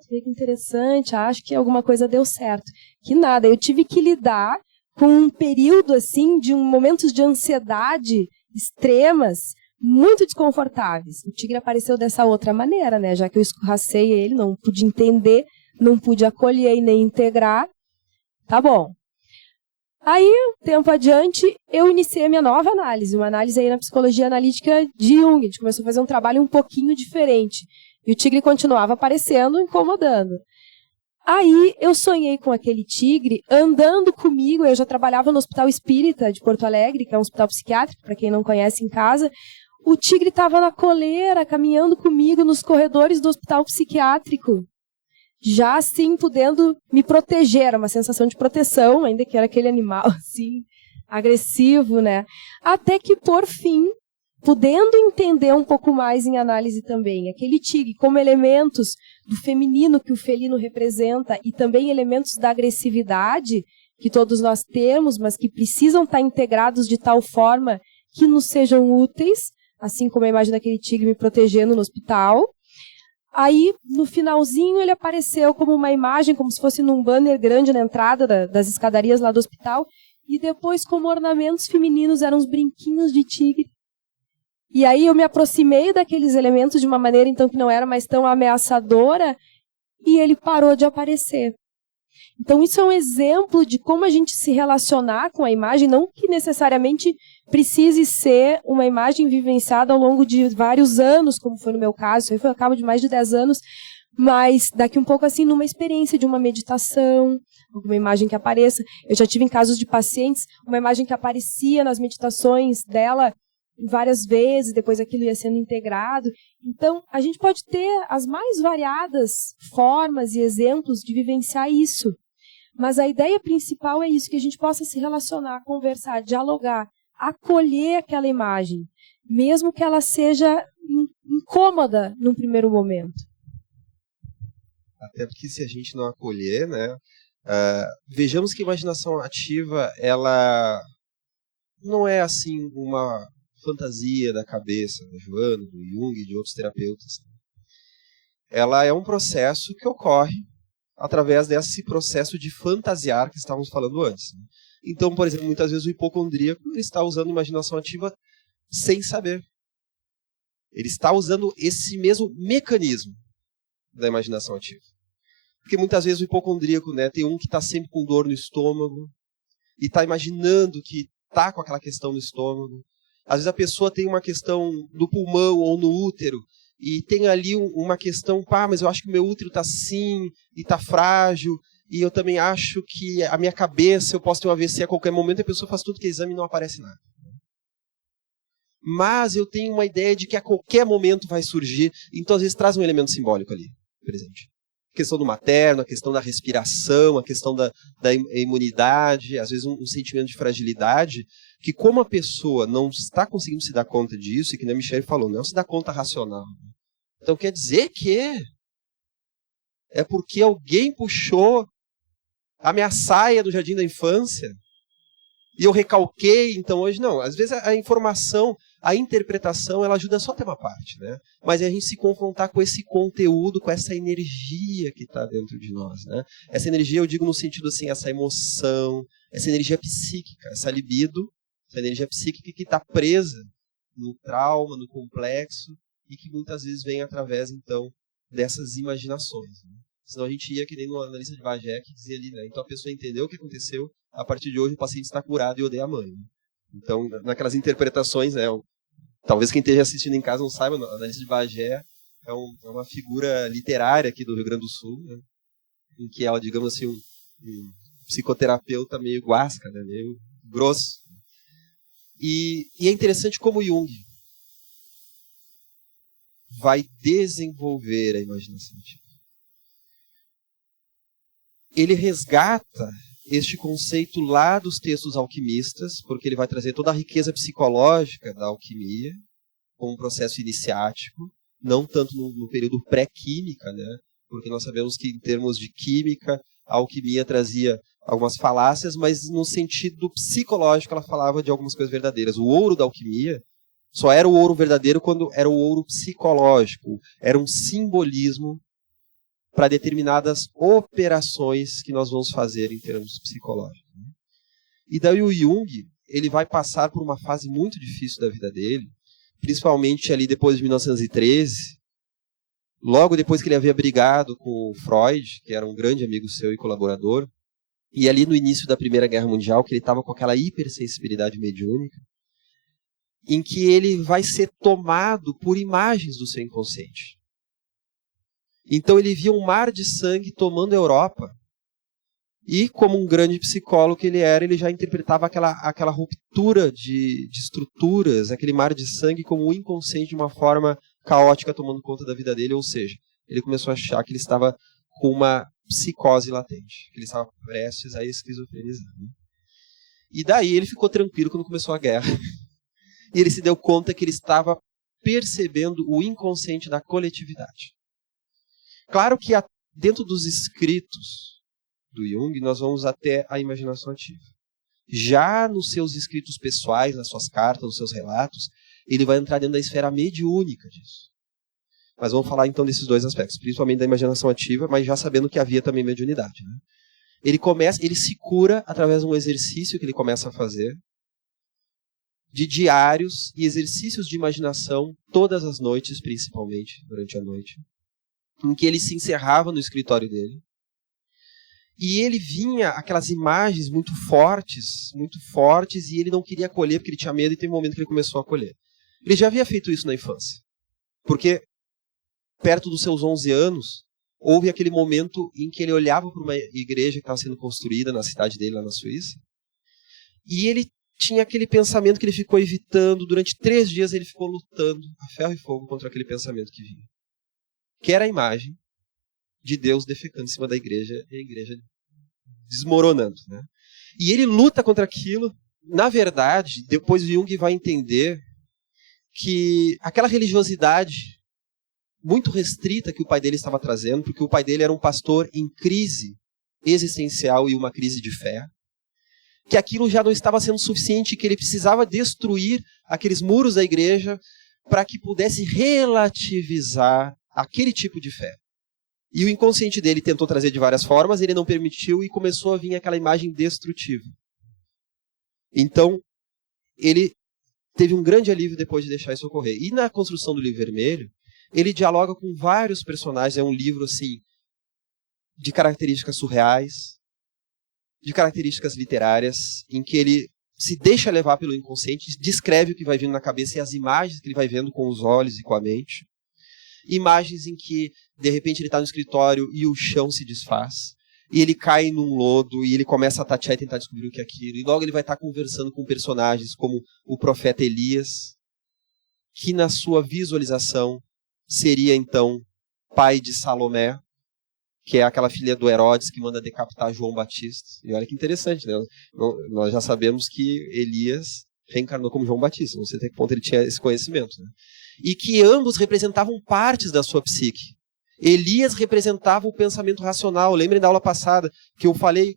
Que interessante, acho que alguma coisa deu certo. Que nada, eu tive que lidar com um período, assim, de momentos de ansiedade extremas, muito desconfortáveis. O tigre apareceu dessa outra maneira, né? Já que eu escorracei ele, não pude entender, não pude acolher e nem integrar. Tá bom. Aí, tempo adiante, eu iniciei a minha nova análise, uma análise aí na psicologia analítica de Jung. A gente começou a fazer um trabalho um pouquinho diferente. E o tigre continuava aparecendo, incomodando. Aí, eu sonhei com aquele tigre andando comigo. Eu já trabalhava no Hospital Espírita de Porto Alegre, que é um hospital psiquiátrico, para quem não conhece em casa. O tigre estava na coleira, caminhando comigo nos corredores do hospital psiquiátrico. Já assim, podendo me proteger, era uma sensação de proteção, ainda que era aquele animal assim, agressivo, né? Até que, por fim, podendo entender um pouco mais em análise também aquele tigre como elementos do feminino que o felino representa e também elementos da agressividade que todos nós temos, mas que precisam estar integrados de tal forma que nos sejam úteis, assim como a imagem daquele tigre me protegendo no hospital. Aí, no finalzinho, ele apareceu como uma imagem, como se fosse num banner grande na entrada das escadarias lá do hospital, e depois, como ornamentos femininos, eram uns brinquinhos de tigre. E aí eu me aproximei daqueles elementos de uma maneira, então, que não era mais tão ameaçadora, e ele parou de aparecer. Então, isso é um exemplo de como a gente se relacionar com a imagem, não que necessariamente precise ser uma imagem vivenciada ao longo de vários anos, como foi no meu caso, isso aí foi ao cabo de mais de 10 anos, mas daqui um pouco assim, numa experiência de uma meditação, alguma imagem que apareça. Eu já tive em casos de pacientes, uma imagem que aparecia nas meditações dela várias vezes, depois aquilo ia sendo integrado. Então, a gente pode ter as mais variadas formas e exemplos de vivenciar isso. Mas a ideia principal é isso, que a gente possa se relacionar, conversar, dialogar, acolher aquela imagem, mesmo que ela seja incômoda num primeiro momento. Até porque se a gente não acolher, né, vejamos que a imaginação ativa, ela não é assim uma fantasia da cabeça da Joana, do Jung e de outros terapeutas. Ela é um processo que ocorre através desse processo de fantasiar que estávamos falando antes. Então, por exemplo, muitas vezes o hipocondríaco ele está usando imaginação ativa sem saber. Ele está usando esse mesmo mecanismo da imaginação ativa. Porque muitas vezes o hipocondríaco, né, tem um que está sempre com dor no estômago e está imaginando que está com aquela questão no estômago. Às vezes a pessoa tem uma questão no pulmão ou no útero e tem ali uma questão, mas eu acho que o meu útero está assim e está frágil e eu também acho que a minha cabeça, eu posso ter um AVC a qualquer momento e a pessoa faz tudo que é exame e não aparece nada. Mas eu tenho uma ideia de que a qualquer momento vai surgir, então às vezes traz um elemento simbólico ali, presente. A questão do materno, a questão da respiração, a questão da imunidade, às vezes um sentimento de fragilidade, que como a pessoa não está conseguindo se dar conta disso, e que a Michelle falou, não se dá conta racional. Então quer dizer que é porque alguém puxou a minha saia do jardim da infância e eu recalquei, então hoje não. Às vezes a informação, a interpretação, ela ajuda só a ter uma parte, né? Mas é a gente se confrontar com esse conteúdo, com essa energia que está dentro de nós, né? Essa energia, eu digo no sentido assim, essa emoção, essa energia psíquica, essa libido, essa energia psíquica que está presa no trauma, no complexo, e que muitas vezes vem através, então, dessas imaginações, né? Senão a gente ia que nem no analista de Bagé, que dizia ali, né? Então a pessoa entendeu o que aconteceu, a partir de hoje o paciente está curado e odeia a mãe. Né? Então, naquelas interpretações, né? Talvez quem esteja assistindo em casa não saiba, o analista de Bagé é uma figura literária aqui do Rio Grande do Sul, né? Em que ela, digamos assim, um psicoterapeuta meio guasca, né? Meio grosso. E é interessante como Jung vai desenvolver a imaginação ativa. Ele resgata este conceito lá dos textos alquimistas, porque ele vai trazer toda a riqueza psicológica da alquimia, como um processo iniciático, não tanto no período pré-química, né? Porque nós sabemos que em termos de química, a alquimia trazia algumas falácias, mas no sentido psicológico ela falava de algumas coisas verdadeiras. O ouro da alquimia só era o ouro verdadeiro quando era o ouro psicológico, era um simbolismo para determinadas operações que nós vamos fazer em termos psicológicos. E daí o Jung, ele vai passar por uma fase muito difícil da vida dele, principalmente ali depois de 1913, logo depois que ele havia brigado com o Freud, que era um grande amigo seu e colaborador, e ali no início da Primeira Guerra Mundial, que ele estava com aquela hipersensibilidade mediúnica, em que ele vai ser tomado por imagens do seu inconsciente. Então ele via um mar de sangue tomando a Europa. E como um grande psicólogo que ele era, ele já interpretava aquela ruptura de estruturas, aquele mar de sangue como o inconsciente de uma forma caótica tomando conta da vida dele. Ou seja, ele começou a achar que ele estava com uma psicose latente, que ele estava prestes a esquizofrenizar. E daí ele ficou tranquilo quando começou a guerra. E ele se deu conta que ele estava percebendo o inconsciente da coletividade. Claro que dentro dos escritos do Jung, nós vamos até a imaginação ativa. Já nos seus escritos pessoais, nas suas cartas, nos seus relatos, ele vai entrar dentro da esfera mediúnica disso. Mas vamos falar então desses dois aspectos, principalmente da imaginação ativa, mas já sabendo que havia também mediunidade, né? Ele se cura através de um exercício que ele começa a fazer, de diários e exercícios de imaginação, todas as noites, principalmente, durante a noite, em que ele se encerrava no escritório dele, e ele vinha aquelas imagens muito fortes, e ele não queria acolher, porque ele tinha medo, e teve um momento que ele começou a acolher. Ele já havia feito isso na infância, porque perto dos seus 11 anos, houve aquele momento em que ele olhava para uma igreja que estava sendo construída na cidade dele, lá na Suíça, e ele tinha aquele pensamento que ele ficou evitando. Durante 3 dias ele ficou lutando a ferro e fogo contra aquele pensamento que vinha. Que era a imagem de Deus defecando em cima da igreja e a igreja desmoronando, né? E ele luta contra aquilo. Na verdade, depois Jung vai entender que aquela religiosidade muito restrita que o pai dele estava trazendo, porque o pai dele era um pastor em crise existencial e uma crise de fé, que aquilo já não estava sendo suficiente, que ele precisava destruir aqueles muros da igreja para que pudesse relativizar aquele tipo de fé. E o inconsciente dele tentou trazer de várias formas, ele não permitiu e começou a vir aquela imagem destrutiva. Então, ele teve um grande alívio depois de deixar isso ocorrer. E na construção do Livro Vermelho, ele dialoga com vários personagens. É um livro assim de características surreais, de características literárias, em que ele se deixa levar pelo inconsciente, descreve o que vai vindo na cabeça e as imagens que ele vai vendo com os olhos e com a mente. Imagens em que, de repente, ele está no escritório e o chão se desfaz, e ele cai num lodo, e ele começa a tatear e tentar descobrir o que é aquilo, e logo ele vai estar conversando com personagens como o profeta Elias, que na sua visualização seria, então, pai de Salomé, que é aquela filha do Herodes que manda decapitar João Batista. E olha que interessante, né? Nós já sabemos que Elias reencarnou como João Batista, não sei até que ponto ele tinha esse conhecimento, né? E que ambos representavam partes da sua psique. Elias representava o pensamento racional. Lembrem da aula passada que eu falei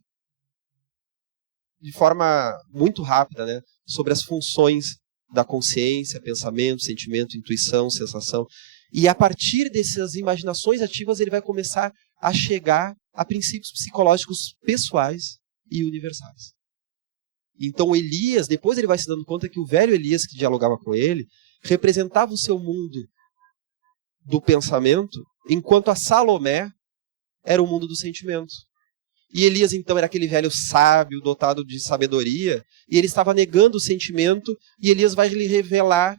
de forma muito rápida, né, sobre as funções da consciência, pensamento, sentimento, intuição, sensação. E a partir dessas imaginações ativas ele vai começar a chegar a princípios psicológicos pessoais e universais. Então Elias, depois ele vai se dando conta que o velho Elias que dialogava com ele representava o seu mundo do pensamento, enquanto a Salomé era o mundo do sentimento. E Elias então era aquele velho sábio, dotado de sabedoria, e ele estava negando o sentimento, e Elias vai lhe revelar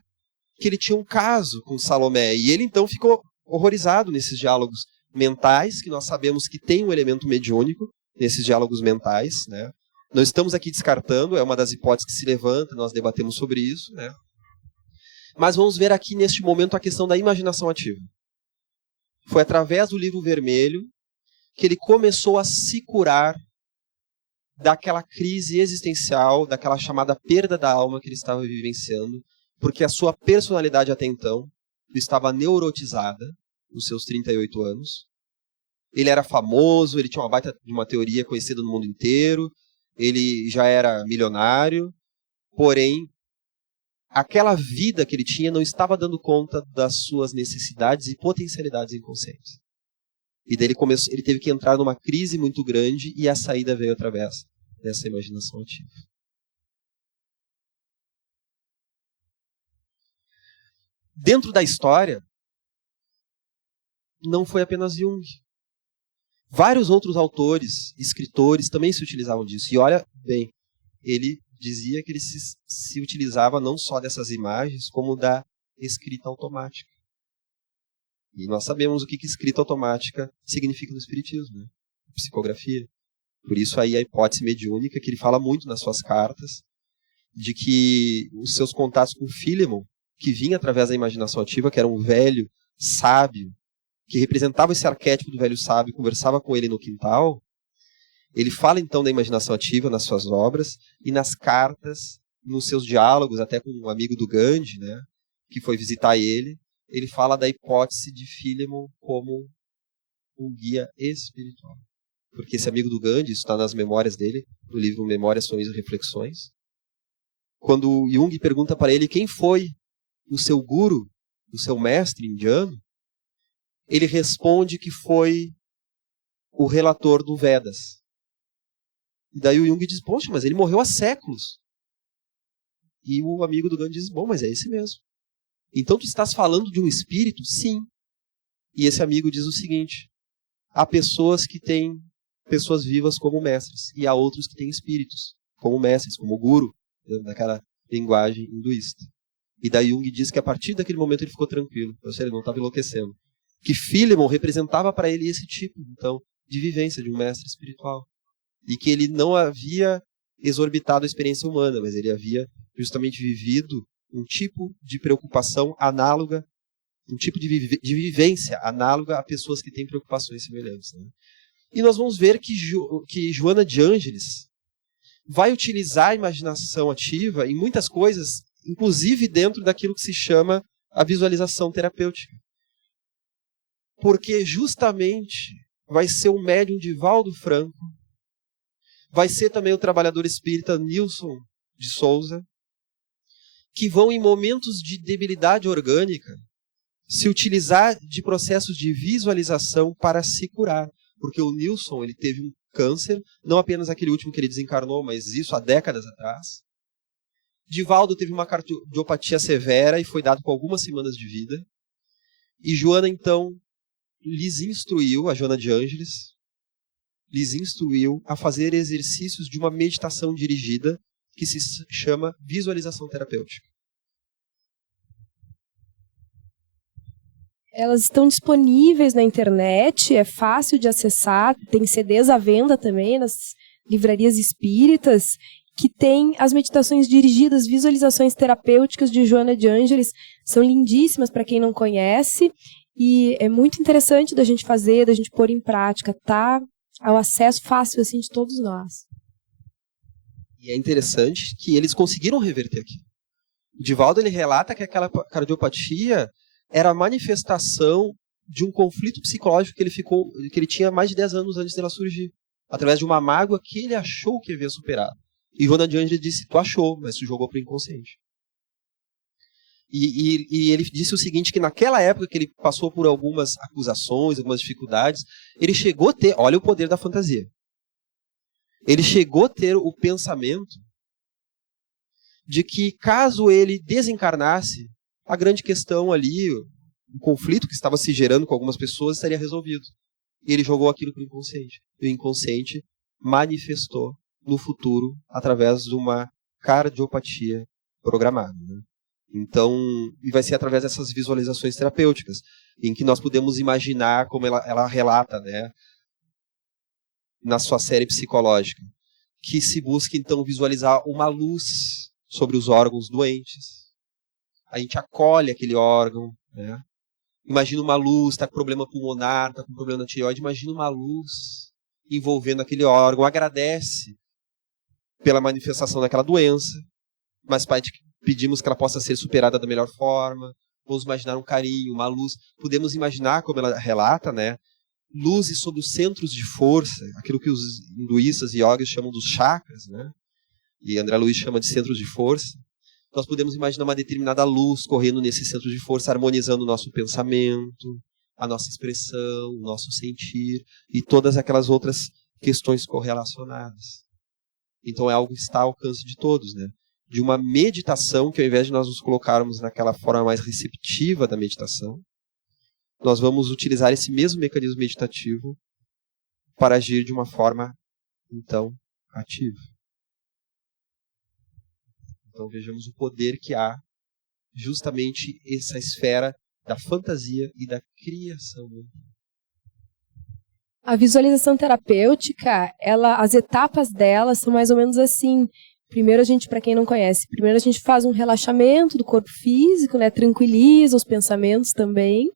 que ele tinha um caso com Salomé. E ele então ficou horrorizado nesses diálogos mentais, que nós sabemos que tem um elemento mediúnico nesses diálogos mentais, né? Não estamos aqui descartando, é uma das hipóteses que se levanta, nós debatemos sobre isso, né? Mas vamos ver aqui neste momento a questão da imaginação ativa. Foi através do Livro Vermelho que ele começou a se curar daquela crise existencial, daquela chamada perda da alma que ele estava vivenciando, porque a sua personalidade até então estava neurotizada nos seus 38 anos. Ele era famoso, ele tinha uma baita de uma teoria conhecida no mundo inteiro, ele já era milionário, porém, aquela vida que ele tinha não estava dando conta das suas necessidades e potencialidades inconscientes. E daí ele teve que entrar numa crise muito grande e a saída veio através dessa imaginação ativa. Dentro da história, não foi apenas Jung. Vários outros autores, escritores também se utilizavam disso. E olha bem, ele dizia que ele se utilizava não só dessas imagens, como da escrita automática. E nós sabemos o que escrita automática significa no espiritismo, né? Psicografia. Por isso aí a hipótese mediúnica, que ele fala muito nas suas cartas, de que os seus contatos com Philemon, que vinha através da imaginação ativa, que era um velho sábio, que representava esse arquétipo do velho sábio, conversava com ele no quintal. Ele fala então da imaginação ativa nas suas obras, e nas cartas nos seus diálogos, até com um amigo do Gandhi, né, que foi visitar ele fala da hipótese de Philemon como um guia espiritual. Porque esse amigo do Gandhi, isso está nas memórias dele, no livro Memórias, Sonhos e Reflexões, quando Jung pergunta para ele quem foi o seu guru, o seu mestre indiano, ele responde que foi o relator do Vedas. E daí o Jung diz, poxa, mas ele morreu há séculos. E o amigo do Gandhi diz, bom, mas é esse mesmo. Então tu estás falando de um espírito? Sim. E esse amigo diz o seguinte, há pessoas que têm pessoas vivas como mestres, e há outros que têm espíritos como mestres, como guru, daquela linguagem hinduísta. E daí Jung diz que a partir daquele momento ele ficou tranquilo, ou seja, ele não estava enlouquecendo. Que Philemon representava para ele esse tipo, então, de vivência de um mestre espiritual. E que ele não havia exorbitado a experiência humana, mas ele havia justamente vivido um tipo de preocupação análoga, um tipo de vivência análoga a pessoas que têm preocupações semelhantes. Né? E nós vamos ver que Joana de Ângeles vai utilizar a imaginação ativa em muitas coisas, inclusive dentro daquilo que se chama a visualização terapêutica. Porque justamente vai ser o médium Divaldo Franco, vai ser também o trabalhador espírita Nilson de Souza, que vão, em momentos de debilidade orgânica, se utilizar de processos de visualização para se curar. Porque o Nilson, ele teve um câncer, não apenas aquele último que ele desencarnou, mas isso há décadas atrás. Divaldo teve uma cardiopatia severa e foi dado com algumas semanas de vida. E Joana, então, lhes instruiu, a Joana de Ângeles, lhes instruiu a fazer exercícios de uma meditação dirigida que se chama visualização terapêutica. Elas estão disponíveis na internet, é fácil de acessar, tem CDs à venda também nas livrarias espíritas, que tem as meditações dirigidas, visualizações terapêuticas de Joana de Ângeles, são lindíssimas para quem não conhece, e é muito interessante da gente fazer, da gente pôr em prática, tá ao acesso fácil assim de todos nós. E é interessante que eles conseguiram reverter aqui. O Divaldo, ele relata que aquela cardiopatia era a manifestação de um conflito psicológico que ele tinha mais de 10 anos antes dela surgir, através de uma mágoa que ele achou que havia superado. E Joana de Ângeles disse, tu achou, mas tu jogou para o inconsciente. E ele disse o seguinte, que naquela época que ele passou por algumas acusações, algumas dificuldades, ele chegou a ter, olha o poder da fantasia, ele chegou a ter o pensamento de que caso ele desencarnasse, a grande questão ali, o conflito que estava se gerando com algumas pessoas, estaria resolvido. E ele jogou aquilo para o inconsciente. E o inconsciente manifestou no futuro através de uma cardiopatia programada. Né? Então, e vai ser através dessas visualizações terapêuticas, em que nós podemos imaginar, como ela relata, né, na sua série psicológica, que se busca então visualizar uma luz sobre os órgãos doentes. A gente acolhe aquele órgão, né? Imagina uma luz, está com problema pulmonar, está com problema na tireoide, imagina uma luz envolvendo aquele órgão, agradece pela manifestação daquela doença, mas pedimos que ela possa ser superada da melhor forma, vamos imaginar um carinho, uma luz, podemos imaginar, como ela relata, né, luzes sobre os centros de força, aquilo que os hinduístas e yogis chamam dos chakras, né, e André Luiz chama de centros de força. Nós podemos imaginar uma determinada luz correndo nesse centro de força, harmonizando o nosso pensamento, a nossa expressão, o nosso sentir e todas aquelas outras questões correlacionadas. Então é algo que está ao alcance de todos, né? De uma meditação que, ao invés de nós nos colocarmos naquela forma mais receptiva da meditação, nós vamos utilizar esse mesmo mecanismo meditativo para agir de uma forma, então, ativa. Então vejamos o poder que há justamente essa esfera da fantasia e da criação. A visualização terapêutica, as etapas dela são mais ou menos assim. Primeiro para quem não conhece, primeiro a gente faz um relaxamento do corpo físico, né, tranquiliza os pensamentos também,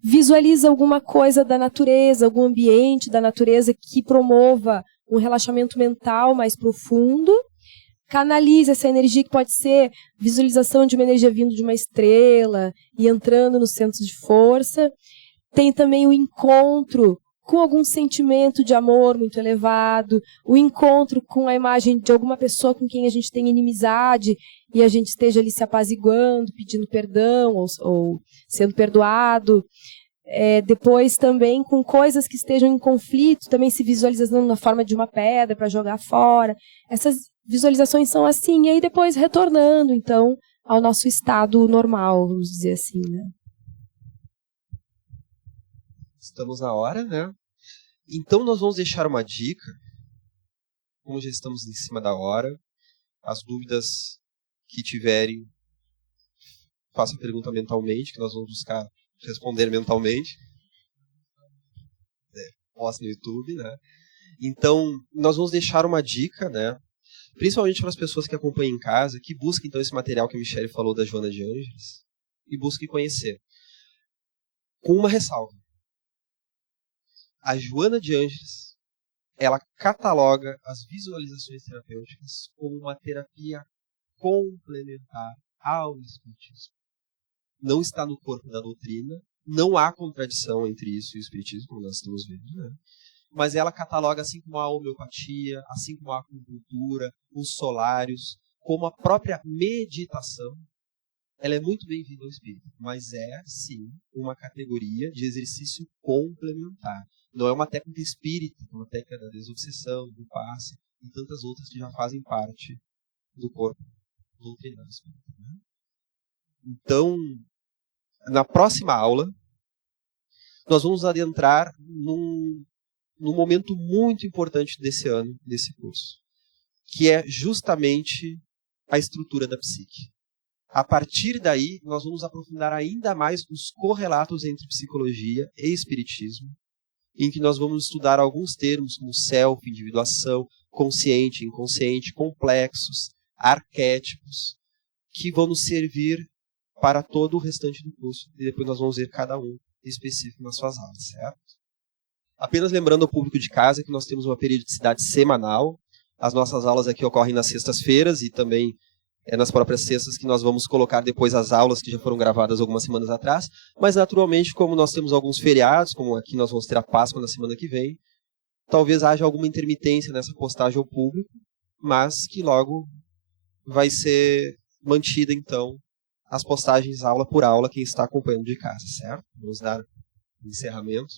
visualiza alguma coisa da natureza, algum ambiente da natureza que promova um relaxamento mental mais profundo. canaliza essa energia, que pode ser visualização de uma energia vindo de uma estrela e entrando nos centros de força. Tem também o encontro com algum sentimento de amor muito elevado, o encontro com a imagem de alguma pessoa com quem a gente tem inimizade e a gente esteja ali se apaziguando, pedindo perdão ou sendo perdoado. Depois também com coisas que estejam em conflito, também se visualizando na forma de uma pedra para jogar fora. Essas visualizações são assim, e aí depois retornando, então, ao nosso estado normal, vamos dizer assim, né? Estamos na hora, né? Então nós vamos deixar uma dica, como já estamos em cima da hora. As dúvidas que tiverem, faça a pergunta mentalmente, que nós vamos buscar responder mentalmente. Posta no YouTube, né? Então, nós vamos deixar uma dica, né? Principalmente para as pessoas que acompanham em casa, que busquem então esse material que a Michele falou da Joana de Ângeles e busquem conhecer. Com uma ressalva. A Joana de Ângeles, ela cataloga as visualizações terapêuticas como uma terapia complementar ao espiritismo. Não está no corpo da doutrina, não há contradição entre isso e o espiritismo, como nós estamos vendo, né? Mas ela cataloga, assim como a homeopatia, assim como a acupuntura, os solários, como a própria meditação. Ela é muito bem-vinda ao espírito, mas é, sim, uma categoria de exercício complementar. Não é uma técnica espírita, é uma técnica da desobsessão, do passe e tantas outras que já fazem parte do corpo doutrinário espírita, né? Então, na próxima aula, nós vamos adentrar num momento muito importante desse ano, desse curso, que é justamente a estrutura da psique. A partir daí, nós vamos aprofundar ainda mais os correlatos entre psicologia e espiritismo, em que nós vamos estudar alguns termos como self, individuação, consciente, inconsciente, complexos, arquétipos, que vão nos servir para todo o restante do curso. E depois nós vamos ver cada um específico nas suas aulas, certo? Apenas lembrando ao público de casa que nós temos uma periodicidade semanal. As nossas aulas aqui ocorrem nas sextas-feiras e também nas próprias sextas, que nós vamos colocar depois as aulas que já foram gravadas algumas semanas atrás. Mas, naturalmente, como nós temos alguns feriados, como aqui nós vamos ter a Páscoa na semana que vem, talvez haja alguma intermitência nessa postagem ao público, mas que logo vai ser mantida, então, as postagens aula por aula, quem está acompanhando de casa, certo? Vamos dar encerramento.